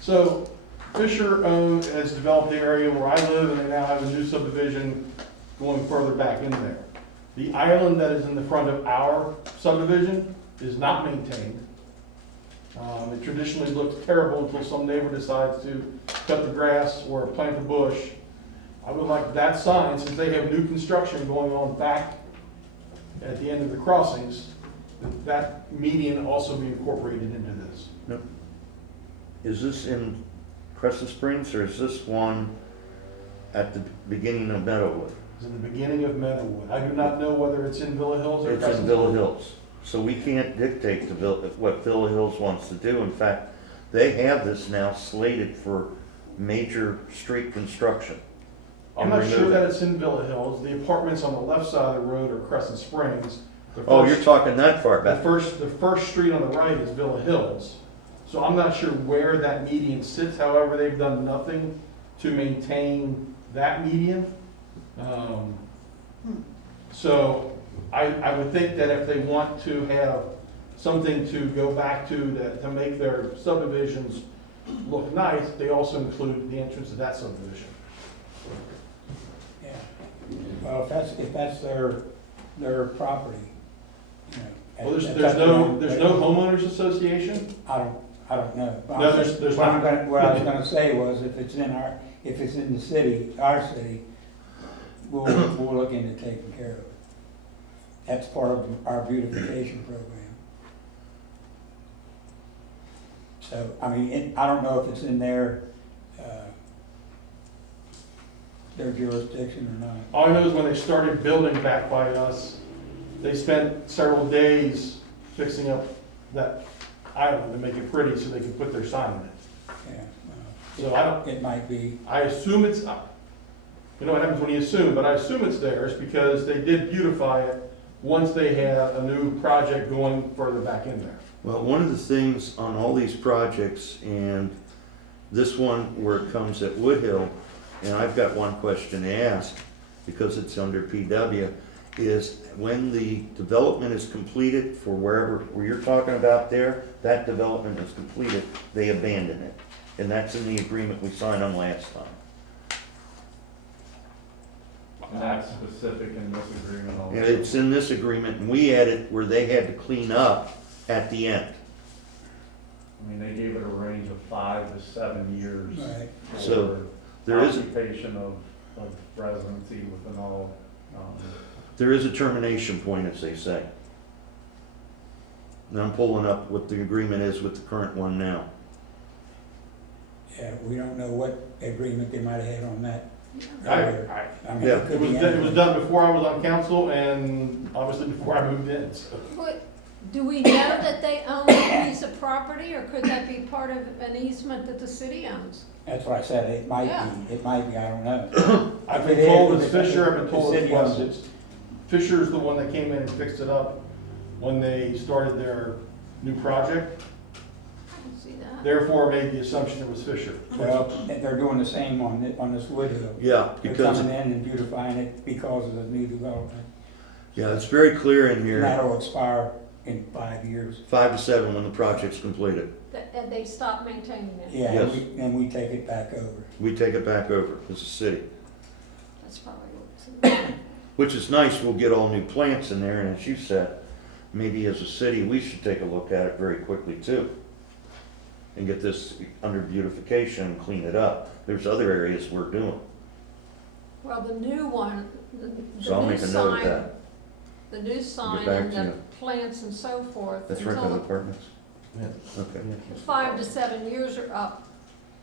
So Fisher has developed the area where I live, and they now have a new subdivision going further back in there. The island that is in the front of our subdivision is not maintained. It traditionally looks terrible until some neighbor decides to cut the grass or plant a bush. I would like that sign, since they have new construction going on back at the end of the crossings, that median also be incorporated into this. Is this in Crescent Springs, or is this one at the beginning of Meadowwood? It's in the beginning of Meadowwood. I do not know whether it's in Villa Hills or It's Crescent in Villa Springs. Hills. So we can't dictate to what Villa Hills wants to do. In fact, they have this now slated for major street construction. I'm not sure that it's in Villa Hills. The apartments on the left side of the road are Crescent Springs. Oh, you're talking that far The back. first street on the right is Villa Hills. So I'm not sure where that median sits. However, they've done nothing to maintain that median. So I would think that if they want to have something to go back to make their subdivisions look nice, they also include the entrance to that subdivision. Yeah. Well, if that's their property, you know. Well, there's that's no up to them. homeowners association? I don't know. No, there's What not. what I was gonna say was, if it's in the city, our city, we'll look into taking care of it. That's part of our beautification program. So, I mean, I don't know if it's in their jurisdiction or not. All I know is when they started building back by us, they spent several days fixing up that island to make it pretty so they could put their sign in it. Yeah, So I don't, it might be. I assume it's, you know what happens when you assume, but I assume it's theirs because they did beautify it once they had a new project going further back in there. Well, one of the things on all these projects, and this one where it comes at Woodhill, and I've got one question to ask because it's under PW, is when the development is completed for where you're talking about there, that development is completed, they abandon it. And that's in the agreement we signed on last time. And that's specific in this agreement also. And it's in this agreement, and we added where they had to clean up at the end. I mean, they gave it a range of 5 to 7 years. Right. So for there is, occupation of residency within all, there is a termination point, as they say. And I'm pulling up what the agreement is with the current one now. Yeah, we don't know what agreement they might have had on that. I mean, Yeah. it could It be was anything. done before I was on council and obviously before I moved in, so. But Do we know that they own a piece of property, or could that be part of an easement that the city owns? That's what I said, it might Yeah. be, I don't know. I've been told it's The Fisher, I've been told it's city owns West. Fisher's the one that came in and fixed it up when they started their new project, I can see that. therefore made the assumption it was Fisher. Well, they're doing the same on this Wood Hill. Yeah, They're because, coming in and beautifying it because of the new development. yeah, it's very clear in And here, that'll expire in 5 years. 5 to 7 when the project's completed. And they stopped maintaining it. Yeah, Yes. and we take it back over. We take it back over as a city, That's probably what. which is nice. We'll get all new plants in there, and as you said, maybe as a city, we should take a look at it very quickly too. And get this under beautification and clean it up. There's other areas we're doing. Well, the new one, So I'll the new make a note of sign, that. the new sign back and to the you. plants and so forth. That's rental until apartments? Okay. 5 to 7 years are up.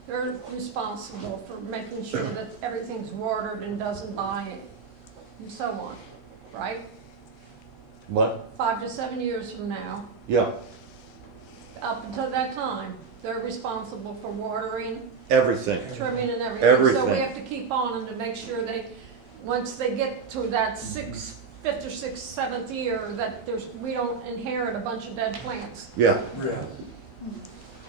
They're responsible for making sure that everything's watered and doesn't die and so on, right? What? 5 to 7 years from now, Yeah, up until that time, they're responsible for watering, everything. trimming and everything. So we Everything. have to keep on them to make sure they, once they get to that 5th or 6th, 7th year, that we don't inherit a bunch of dead plants. Yeah.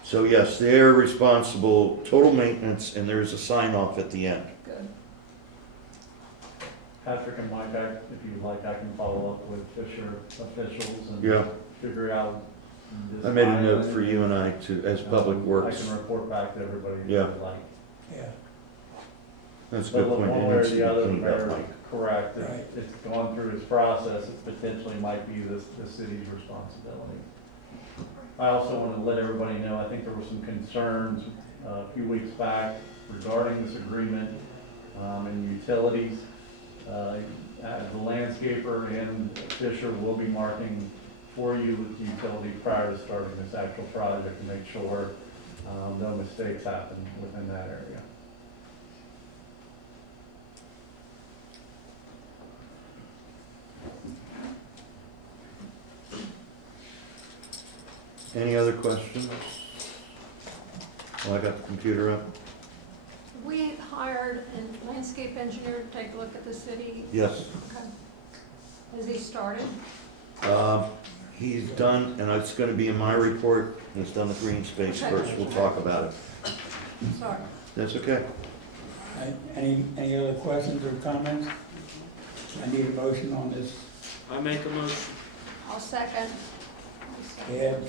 So yes, they're responsible, total maintenance, and there's a sign off at the end. Good. Patrick and Mike, if you'd like, I can follow up with Fisher officials and Yeah. figure out this. I made a note island. for you and I to, as Public Works. I can report back to everybody if Yeah. you'd like. Yeah, That's a But good point. one It way or needs to be the other, cleaned Mayor, up. is correct. Right. It's gone through its process, it potentially might be the city's responsibility. I also want to let everybody know, I think there were some concerns a few weeks back regarding this agreement and utilities. The landscaper and Fisher will be marking for you with utility prior to starting this actual project to make sure no mistakes happen within that area. Any other questions? Well, I got the computer up. We hired a landscape engineer to take a look at the city. Yes. Okay. Has he started? He's done, and it's gonna be in my report. He's done the green space Okay. first. We'll talk about it. Sorry. That's okay. Right, any other questions or comments? I need a motion on this. I make a motion. I'll second. Ed,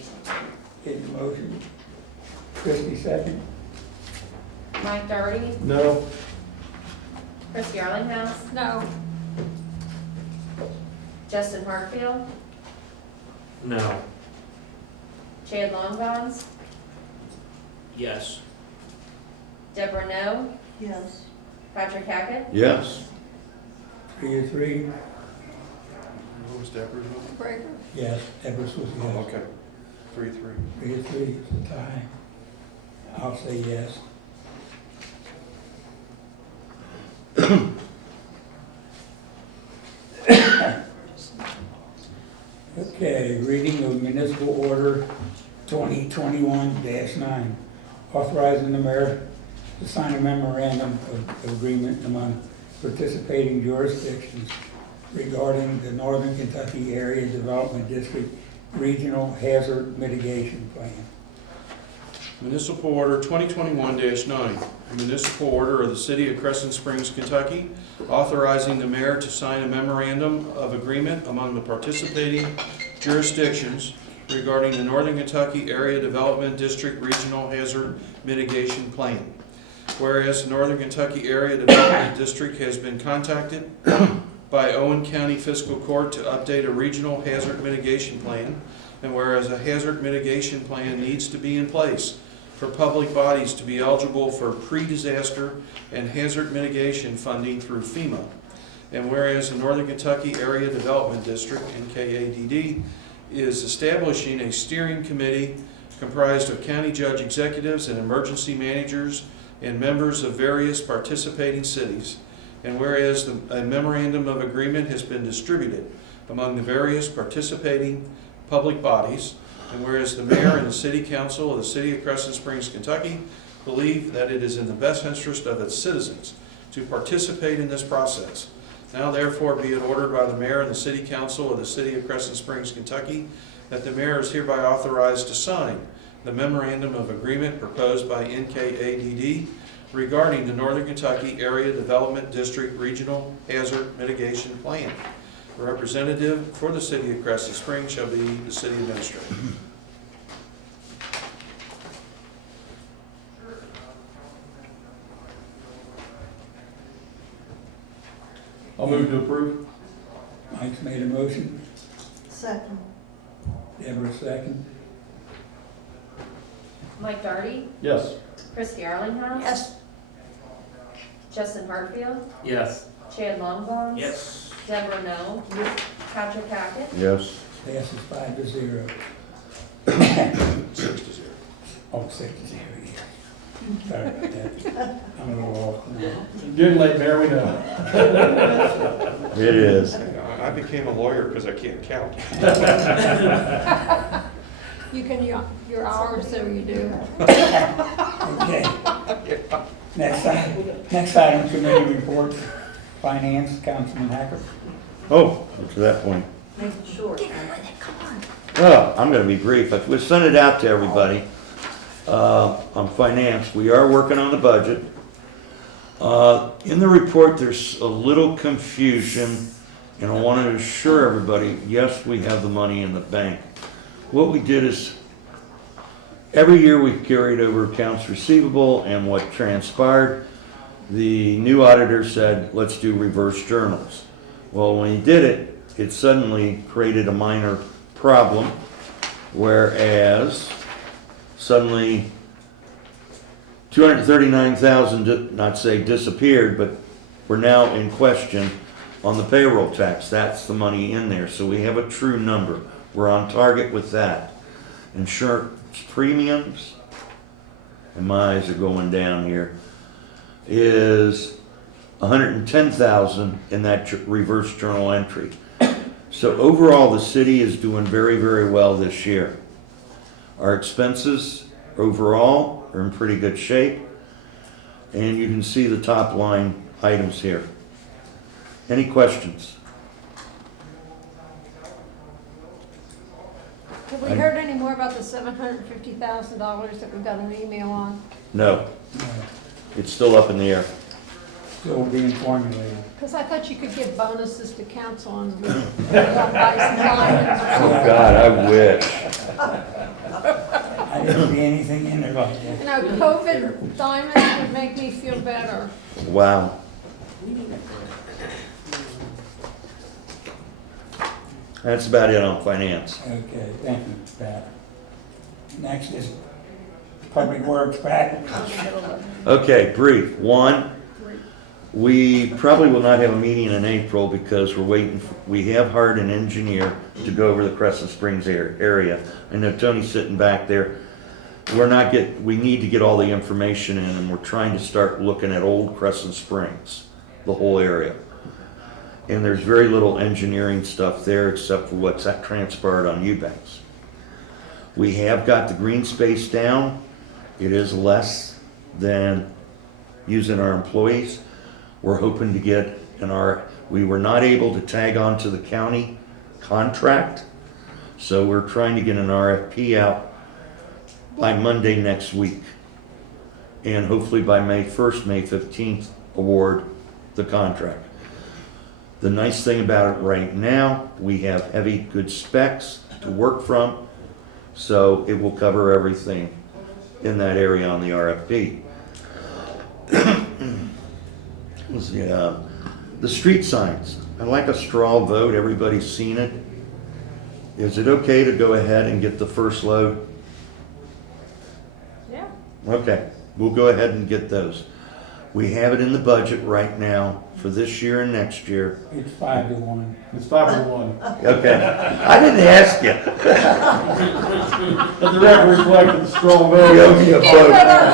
get the motion. Christie, second. Mike Doherty, No, Chris Yarlinghouse, No, Justin Hartfield, No. Chad Longbons, Yes. Deborah No, yes. Patrick Hackett, Yes. 3-3, What was Deborah's vote? Breaker. yes, Evers was Oh, yes. okay. 3-3. 3-3, it's a tie. I'll say yes. Okay, reading of municipal order 2021-9, authorizing the mayor to sign a memorandum of agreement among participating jurisdictions regarding the Northern Kentucky Area Development District Regional Hazard Mitigation Plan. Municipal Order 2021-9, a municipal order of the City of Crescent Springs, Kentucky, authorizing the mayor to sign a memorandum of agreement among the participating jurisdictions regarding the Northern Kentucky Area Development District Regional Hazard Mitigation Plan. Whereas the Northern Kentucky Area Development District has been contacted by Owen County Fiscal Court to update a regional hazard mitigation plan, and whereas a hazard mitigation plan needs to be in place for public bodies to be eligible for pre-disaster and hazard mitigation funding through FEMA. And whereas the Northern Kentucky Area Development District, NKADD, is establishing a steering committee comprised of county judge executives and emergency managers and members of various participating cities. And whereas a memorandum of agreement has been distributed among the various participating public bodies, and whereas the mayor and the city council of the city of Crescent Springs, Kentucky believe that it is in the best interest of its citizens to participate in this process. Now therefore be it ordered by the mayor and the city council of the city of Crescent Springs, Kentucky, that the mayor is hereby authorized to sign the memorandum of agreement proposed by NKADD regarding the Northern Kentucky Area Development District Regional Hazard Mitigation Plan. The representative for the city of Crescent Springs shall be the city administrator. I'll move to approve. Mike's made a motion, Second. Deborah second. Mike Darty, Yes. Christie Arlinghouse. Yes. Justin Hartfield, Yes. Chad Longbones. Yes. Deborah No, Patrick Hackett, Yes. Passes 5-0. 6-0. Oh, 6-0, yeah. Sorry about that. I'm a little off now. Getting late, Mayor, we know. It is. I became a lawyer because I can't count. You can, your hours, so you do. Okay. Next item, committee report, finance, Councilman Hacker. Oh, to that point. Make it short. Get with it, come on. Well, I'm gonna be brief. We sent it out to everybody, on finance. We are working on the budget. In the report, there's a little confusion, and I want to assure everybody, yes, we have the money in the bank. What we did is, every year we've carried over accounts receivable, and what transpired, the new auditor said, let's do reverse journals. Well, when he did it, it suddenly created a minor problem, whereas suddenly 239,000, not say disappeared, but we're now in question on the payroll tax. That's the money in there, so we have a true number. We're on target with that. Insurance premiums, and my eyes are going down here, is 110,000 in that reverse journal entry. So overall, the city is doing very, very well this year. Our expenses overall are in pretty good shape, and you can see the top line items here. Any questions? Have we heard any more about the $750,000 that we got an email on? No, it's still up in the air. Still being formulated. Because I thought you could give bonuses to council on buy some diamonds or Oh something. God, I wish. I didn't see anything in there like that. You know, COVID diamonds would make me feel better. Wow. That's about it on finance. Okay, thank you, Pat. Next is Public Works, Pat. Okay, brief. One, we probably will not have a meeting in April because we're waiting, we have hired an engineer to go over the Crescent Springs area. I know Tony's sitting back there. We need to get all the information in, and we're trying to start looking at old Crescent Springs, the whole area. And there's very little engineering stuff there except for what's transpired on Eubanks. We have got the green space down. It is less than using our employees. We're hoping to get we were not able to tag on to the county contract, so we're trying to get an RFP out by Monday next week. And hopefully by May 1st, May 15th, award the contract. The nice thing about it right now, we have heavy good specs to work from, so it will cover everything in that area on the RFP. The street signs. I like a straw vote. Everybody's seen it. Is it okay to go ahead and get the first load? Yeah. Okay, we'll go ahead and get those. We have it in the budget right now for this year and next year. It's 5-1. It's 5-1. Okay, I didn't ask you. Let the record reflect the strong You owe vote. me a Get vote. rid of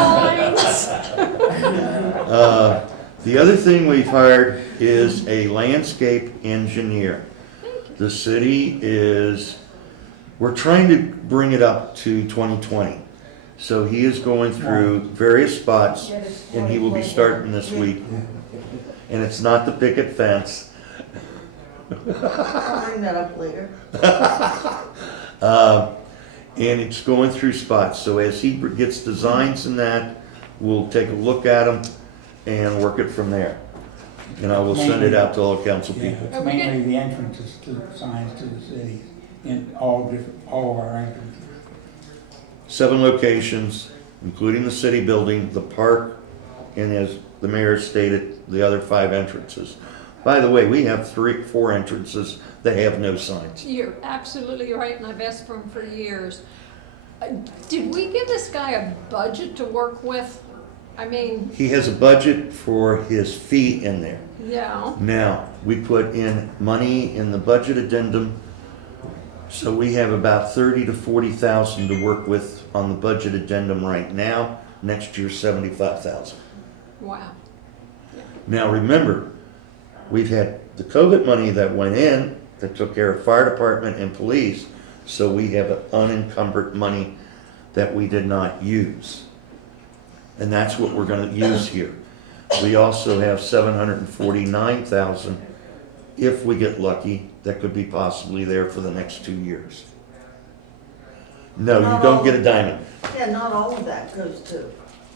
lines. The other thing we've hired is a landscape engineer. The city we're We're trying to bring it up to 2020. So he is going through various spots, and he will be starting this week. And it's not the picket fence. I'll bring that up later. And it's going through spots. So as he gets designs and that, we'll take a look at them and work it from there. And I will send it out to all council Yeah, people. it's mainly the entrances to signs to the cities, in all of our entrances. 7 locations, including the city building, the park, and as the mayor stated, the other 5 entrances. By the way, we have 4 entrances that have no signs. You're absolutely right, and I've asked for him for years. Did we give this guy a budget to work with? I mean, He has a budget for his fee in there. yeah, Now, we put in money in the budget addendum, so we have about 30 to 40,000 to work with on the budget addendum right now. Next year, 75,000. wow. Now, remember, we've had the COVID money that went in that took care of fire department and police, so we have unencumbered money that we did not use. And that's what we're gonna use here. We also have 749,000, if we get lucky, that could be possibly there for the next 2 years. No, you don't get a diamond. Yeah, not all of that goes to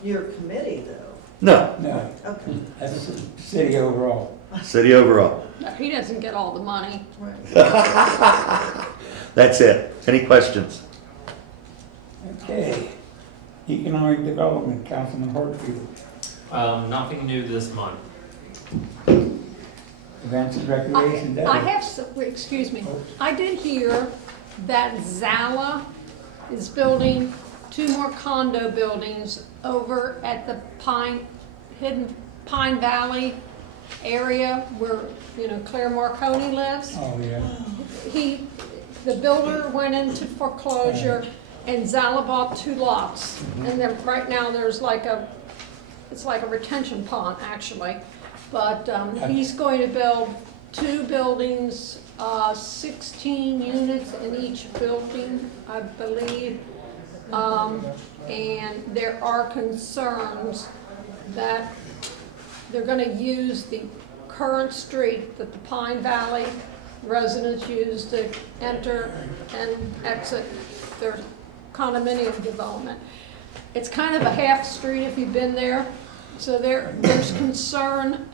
your committee, though. No, No, Okay. that's the city overall. city overall. No, he doesn't get all the money. That's it. Any questions? Okay. Economic Development, Councilman Hartfield. Nothing new this month. Events and Recreation, I Debbie. have, wait, excuse me, I did hear that Zala is building 2 more condo buildings over at the hidden Pine Valley area where, Claire Marconi lives. Oh, yeah. The builder went into foreclosure and Zala bought 2 lots. And then right now there's it's like a retention pond, actually. But he's going to build 2 buildings, 16 units in each building, I believe. And there are concerns that they're gonna use the current street that the Pine Valley residents use to enter and exit their condominium development. It's kind of a half street if you've been there, so there's concern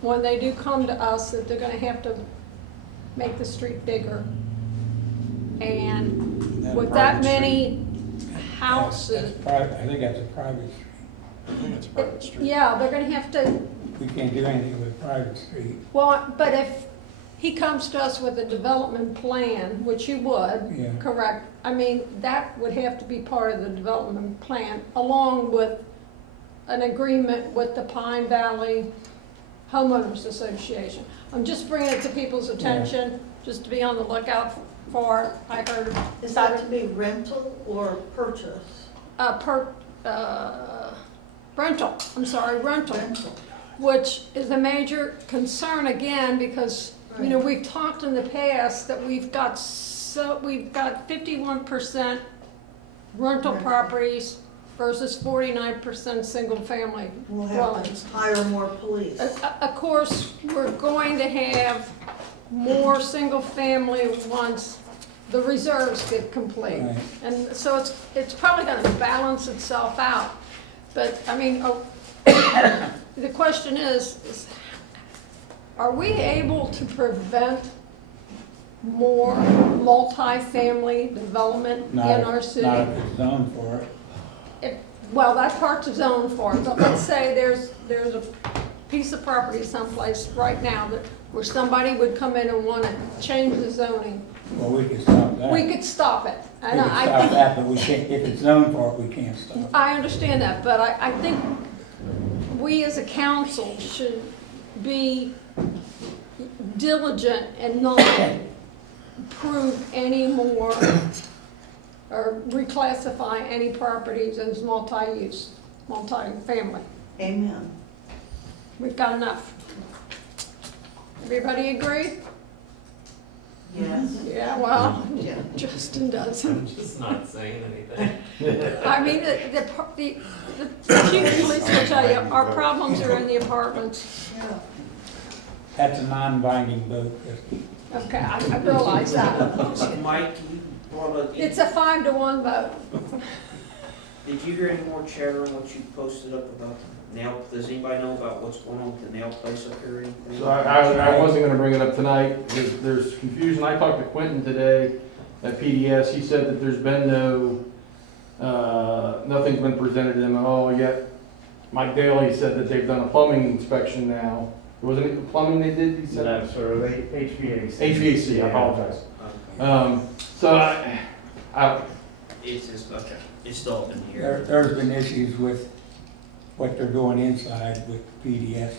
when they do come to us that they're gonna have to make the street bigger. And with that many houses, I think that's a private street. I think it's a private street. yeah, they're gonna have to, We can't do anything with private street. well, but if he comes to us with a development plan, which he would, Yeah. correct? I mean, that would have to be part of the development plan, along with an agreement with the Pine Valley Homeowners Association. I'm just bringing it to people's attention, just to be on the lookout for it. I heard Is that to be rental or purchase? rental, Rental. which is a major concern again, because, we've talked in the past that we've got 51% rental Right. properties versus 49% single-family We'll have dwellings. to hire more police. Of course, we're going to have more single-family once the reserves get complete. Right. And so it's probably gonna balance itself out. But, I mean, the question is, are we able to prevent more multifamily development in our city? Not if it's zoned for it. Well, that part's zoned for it, but let's say there's a piece of property someplace right now where somebody would come in and want to change the zoning. Well, we could stop that. We could stop it. We And could I stop think, that, but we can't, if it's zoned for it, we can't stop it. I understand that, but I think we as a council should be diligent and not approve any more or reclassify any properties as multi-use, multi-family. Amen. We've got enough. Everybody agree? Yes. Yeah, well, Yeah. Justin doesn't. I'm just not saying anything. I mean, the chief of police will tell you, our problems are in the apartments. Yeah. That's a non-binding vote, Christie. Okay, I realize that. Mike, you brought up, It's a 5-1 vote. did you hear any more chatter on what you posted up about the nail? Does anybody know about what's going on with the nail place up here or anything? So I wasn't gonna bring it up tonight, there's confusion. I talked to Quentin today at PDS, he said that there's been nothing's been presented to him at all yet. Mike Daly said that they've done a plumbing inspection now. Wasn't it the plumbing they did, he said? No, sir, HVAC. HVAC, I apologize. Okay. So I, It's just, okay, it's still up in the air. There's been issues with what they're doing inside with PDS.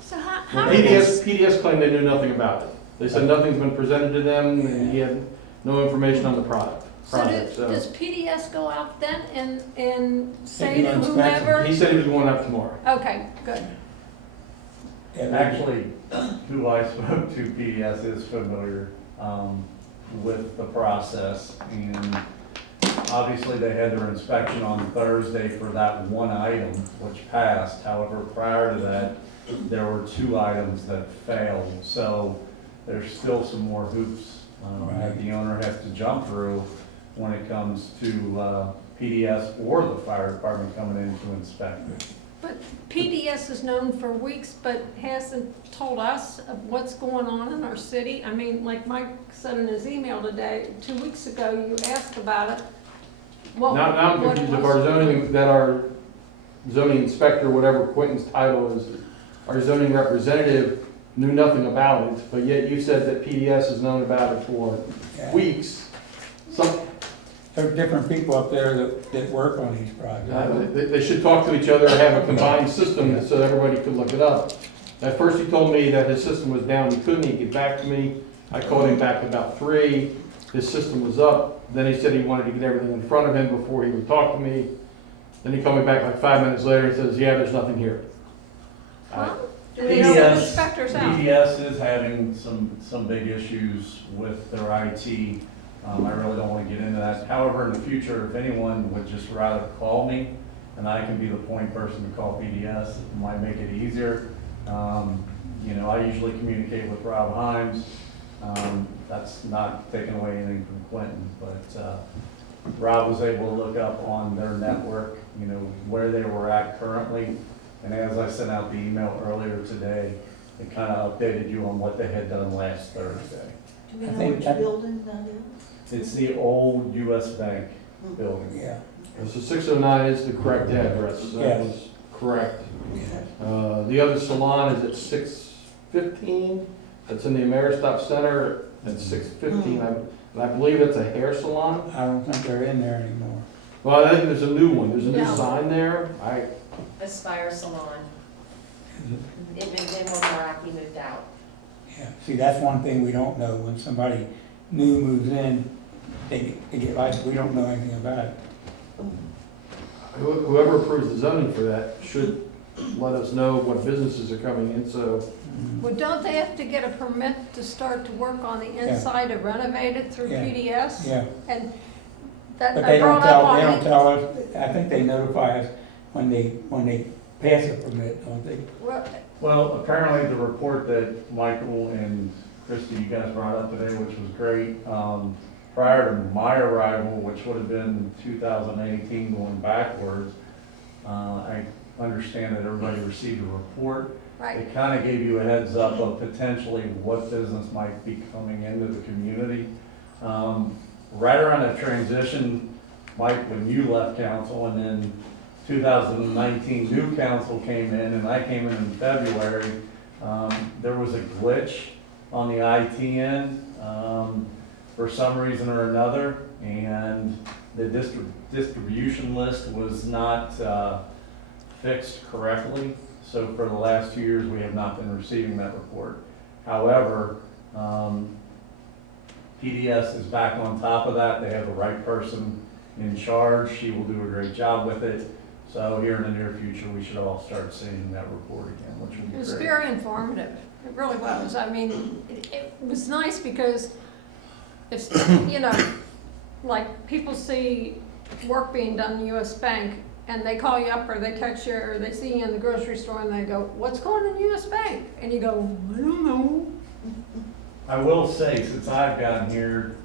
So how did PDS claimed they knew nothing about it. They said nothing's been presented to them, and he had no information on the project. does PDS go out then and say do to inspection. whomever? He said he was going up tomorrow. Okay, good. Actually, who I spoke to, PDS is familiar with the process, and obviously they had their inspection on Thursday for that one item, which passed. However, prior to that, there were 2 items that failed, so there's still some more hoops that the owner has to jump through when it comes to PDS or the fire department coming in to inspect it. But PDS is known for weeks, but hasn't told us of what's going on in our city. I mean, like Mike said in his email today, 2 weeks ago, you asked about it. Now I'm what confused if was- our zoning inspector, whatever Quentin's title is, our zoning representative knew nothing about it, but yet you said that PDS has known about it for Yeah. weeks. There's different people up there that work on these projects. They should talk to each other and have a combined system so everybody could look it up. At first he told me that his system was down, he couldn't, he'd get back to me. I called him back about 3, his system was up. Then he said he wanted to get everything in front of him before he would talk to me. Then he called me back like 5 minutes later and says, yeah, there's nothing here. Huh? Do we know the PDS inspector's out? PDS is having some big issues with their IT. I really don't want to get into that. However, in the future, if anyone would just rather call me, and I can be the point person to call PDS, it might make it easier. I usually communicate with Rob Himes. That's not taking away anything from Quentin, but Rob was able to look up on their network, where they were at currently. And as I sent out the email earlier today, it kind of updated you on what they had done last Thursday. Do we I know think which that- building that is? It's the old US Bank building. Yeah. So 609 is the correct address, so that Yes. was correct. Okay. The other salon is at 615, that's in the Ameristop Center at 615. And I believe it's a hair salon. I don't think they're in there anymore. Well, I think there's a new one, there's a new Yeah. sign there. Aspire Salon. It moved in when Maraki moved out. Yeah, see, that's one thing we don't know. When somebody new moves in, they get like, we don't know anything about it. Whoever approves the zoning for that should let us know what businesses are coming in, so. Well, don't they have to get a permit to start to work on the inside to renovate it through Yeah. PDS? Yeah, And that but I they don't brought up tell, on they don't the, tell us, I think they notify us when they pass a permit, don't they? well, Well, apparently the report that Michael and Christie, you guys brought up today, which was great, prior to my arrival, which would have been 2018 going backwards, I understand that everybody received a report. right, It kind of gave you a heads up of potentially what business might be coming into the community. Right around that transition, Mike, when you left council, and then 2019 new council came in, and I came in February, there was a glitch on the IT end for some reason or another, and the distribution list was not fixed correctly. So for the last 2 years, we have not been receiving that report. However, PDS is back on top of that. They have the right person in charge. She will do a great job with it. So here in the near future, we should all start seeing that report again, which would It be was great. very informative. It really was. I mean, it was nice because it's, you know, like people see work being done in US Bank and they call you up or they text you or they see you in the grocery store and they go, what's going on in US Bank? And you go, I don't know. I will say, since I've gotten here,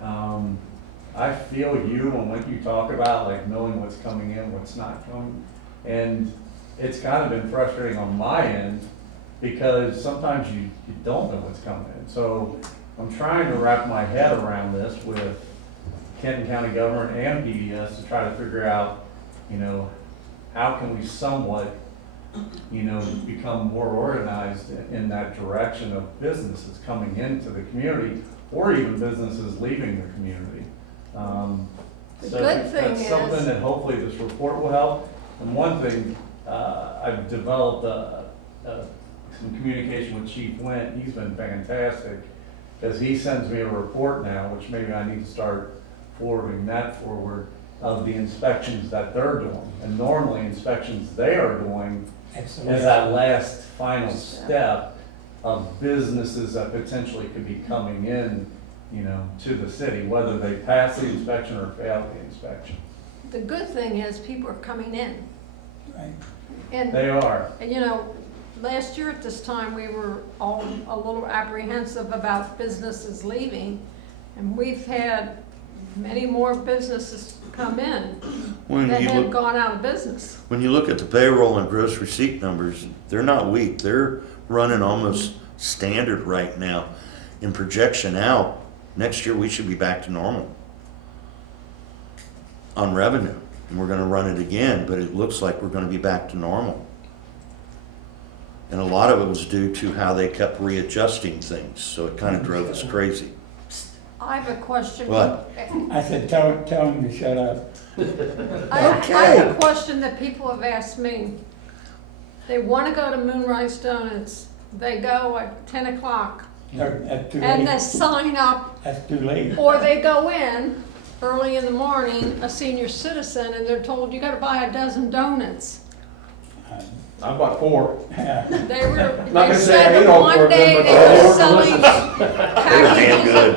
I feel you on what you talk about, like knowing what's coming in, what's not coming. And it's kind of been frustrating on my end because sometimes you don't know what's coming in. So I'm trying to wrap my head around this with Kenton County government and PBS to try to figure out, you know, how can we somewhat, you know, become more organized in that direction of businesses coming into the community or even businesses leaving the community. The So good thing that's something is- that hopefully this report will help. And one thing, I've developed some communication with Chief Went. He's been fantastic because he sends me a report now, which maybe I need to start forwarding that forward, of the inspections that they're doing. And normally inspections they are doing is that last final step of businesses that potentially could be coming in, you know, to the city, whether they pass the inspection or fail the inspection. The good thing is people are coming in. Right. And, They are. and, you know, last year at this time, we were all a little apprehensive about businesses leaving. And we've had many more businesses come in When that you had look, gone out of business. when you look at the payroll and gross receipt numbers, they're not weak. They're running almost standard right now. In projection out, next year we should be back to normal on revenue. And we're gonna run it again, but it looks like we're gonna be back to normal. And a lot of it was due to how they kept readjusting things, so it kind of drove us crazy. I have a question. What? I said, tell him to shut up. I have a question that people have asked me. They want to go to Moonrise Donuts. They go at 10 o'clock That's too and they late. sign up, That's too late. or they go in early in the morning, a senior citizen, and they're told, you gotta buy a dozen donuts. I bought 4. Yeah. They were, Not they gonna say I said ate that all 4 one of them, day but they they were were selling packages good. of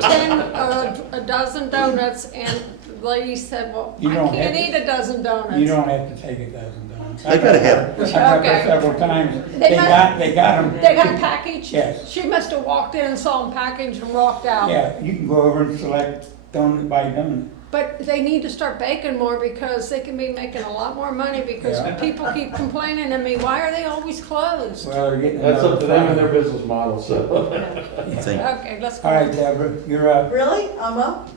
10, a dozen donuts, and the lady said, well, You I don't can't have eat a dozen donuts. You don't have to take a dozen donuts. They gotta have- I've got Okay. there several times. They They must- got them. They got packaged? Yes. She must have walked in and saw them packaged and walked out. Yeah, you can go over and select donut by donut. But they need to start baking more because they can be making a lot more money because Yeah. people keep complaining to me, why are they always closed? Well, they're getting That's up to them and their another business model, so. I think Okay, let's go. All right, Deborah, you're up. Really? I'm up?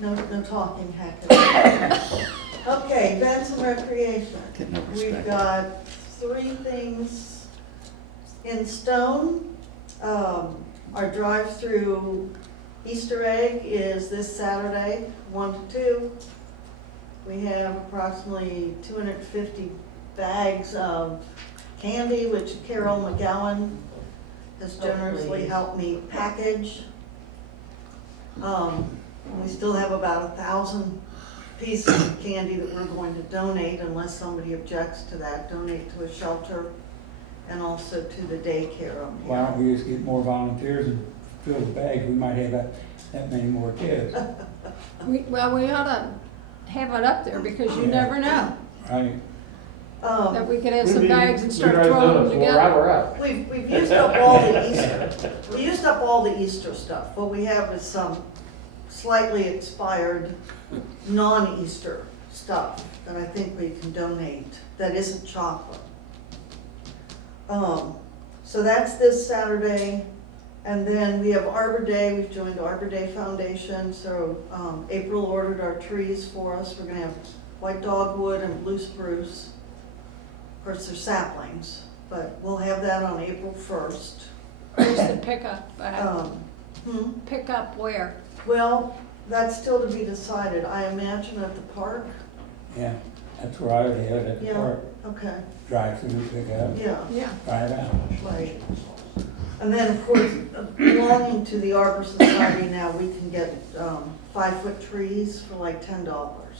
No talking, Hackett. Okay, events and recreation. Get no We've respect. got 3 things in stone. Our drive-through Easter egg is this Saturday, 1 to 2. We have approximately 250 bags of candy, which Carol McGowan has generously helped me package. We still have about 1,000 pieces of candy that we're going to donate, unless somebody objects to that, donate to a shelter and also to the daycare on Why here. don't we just get more volunteers and fill the bags? We might have that many more kids, Well, we ought to have it up there because you never know right? that we could have some bags and start Moonrise throwing them Donuts, together. Well, we're out. We've used up all the Easter, we used up all the Easter stuff. What we have is some slightly expired, non-Easter stuff that I think we can donate, that isn't chocolate. So that's this Saturday, and then we have Arbor Day. We've joined Arbor Day Foundation, so April ordered our trees for us. We're gonna have white dogwood and blue spruce. Of course, they're saplings, but we'll have that on April 1st. Where's the pickup? Pickup where? Well, that's still to be decided. I imagine at the park. Yeah, that's where I would have it at the Yeah. park. Okay, Drive through, pick up, yeah, Yeah. drive out. right. And then, of course, belonging to the Arbor Society now, we can get 5-foot trees for like $10,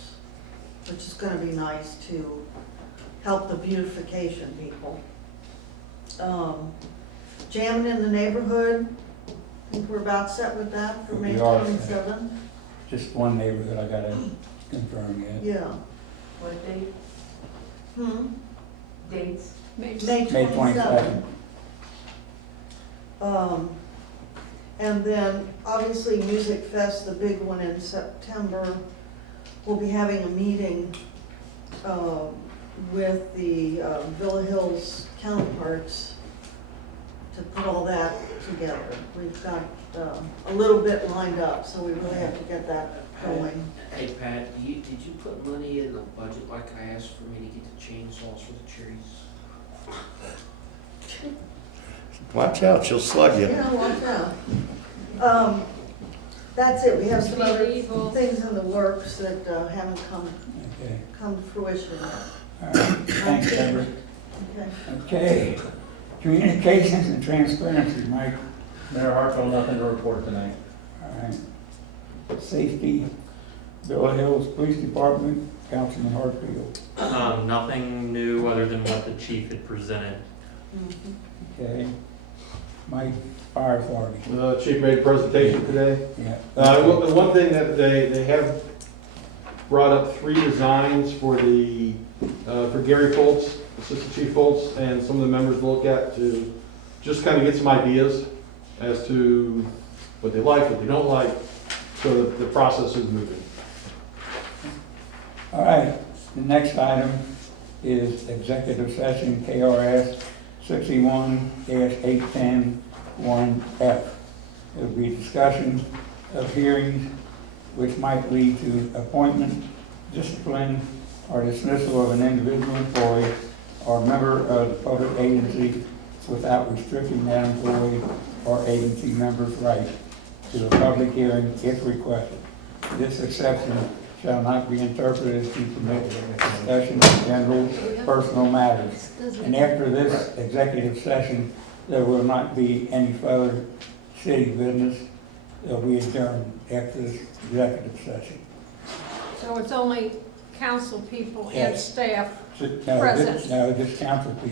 which is gonna be nice to help the beautification people. Jamming in the neighborhood, I think we're about set with that for May We are. 27th. Just one neighborhood I gotta confirm yet. Yeah. What date? Dates? May May May 27th. And then, obviously, Music Fest, the big one in September, we'll be having a meeting with the Villa Hills counterparts to put all that together. We've got a little bit lined up, so we really have to get that going. Hey Pat, did you put money in the budget like I asked for me to get the chainsaws for the trees? Watch out, she'll slug you. Yeah, watch out. That's it, we have some other Medieval. things in the works that haven't Okay, come to fruition yet. all right, thanks, Deborah. Okay. Okay, communications and transparency, Mike. Mayor Hartfield, nothing to report tonight. All right. Safety, Villa Hills Police Department, Councilman Hartfield. Nothing new other than what the chief had presented. Okay. Mike, Fire Authority. Chief made a presentation today. Yeah. The one thing that they have brought up 3 designs for the, for Gary Foltz, Assistant Chief Foltz, and some of the members to look at to just kind of get some ideas as to what they like, what they don't like, so that the process is moving. All right, the next item is executive session, KRS 61-810-1F. It will be discussion of hearings which might lead to appointment, discipline, or dismissal of an individual employee or member of the public agency without restricting that employee or agency member's right to a public hearing if requested. This exception shall not be interpreted to permit discussion of general personal matters. And after this executive session, there will not be any further city business. It'll be adjourned after this executive session. So it's only council people and Yes. staff No, present. no, just council people.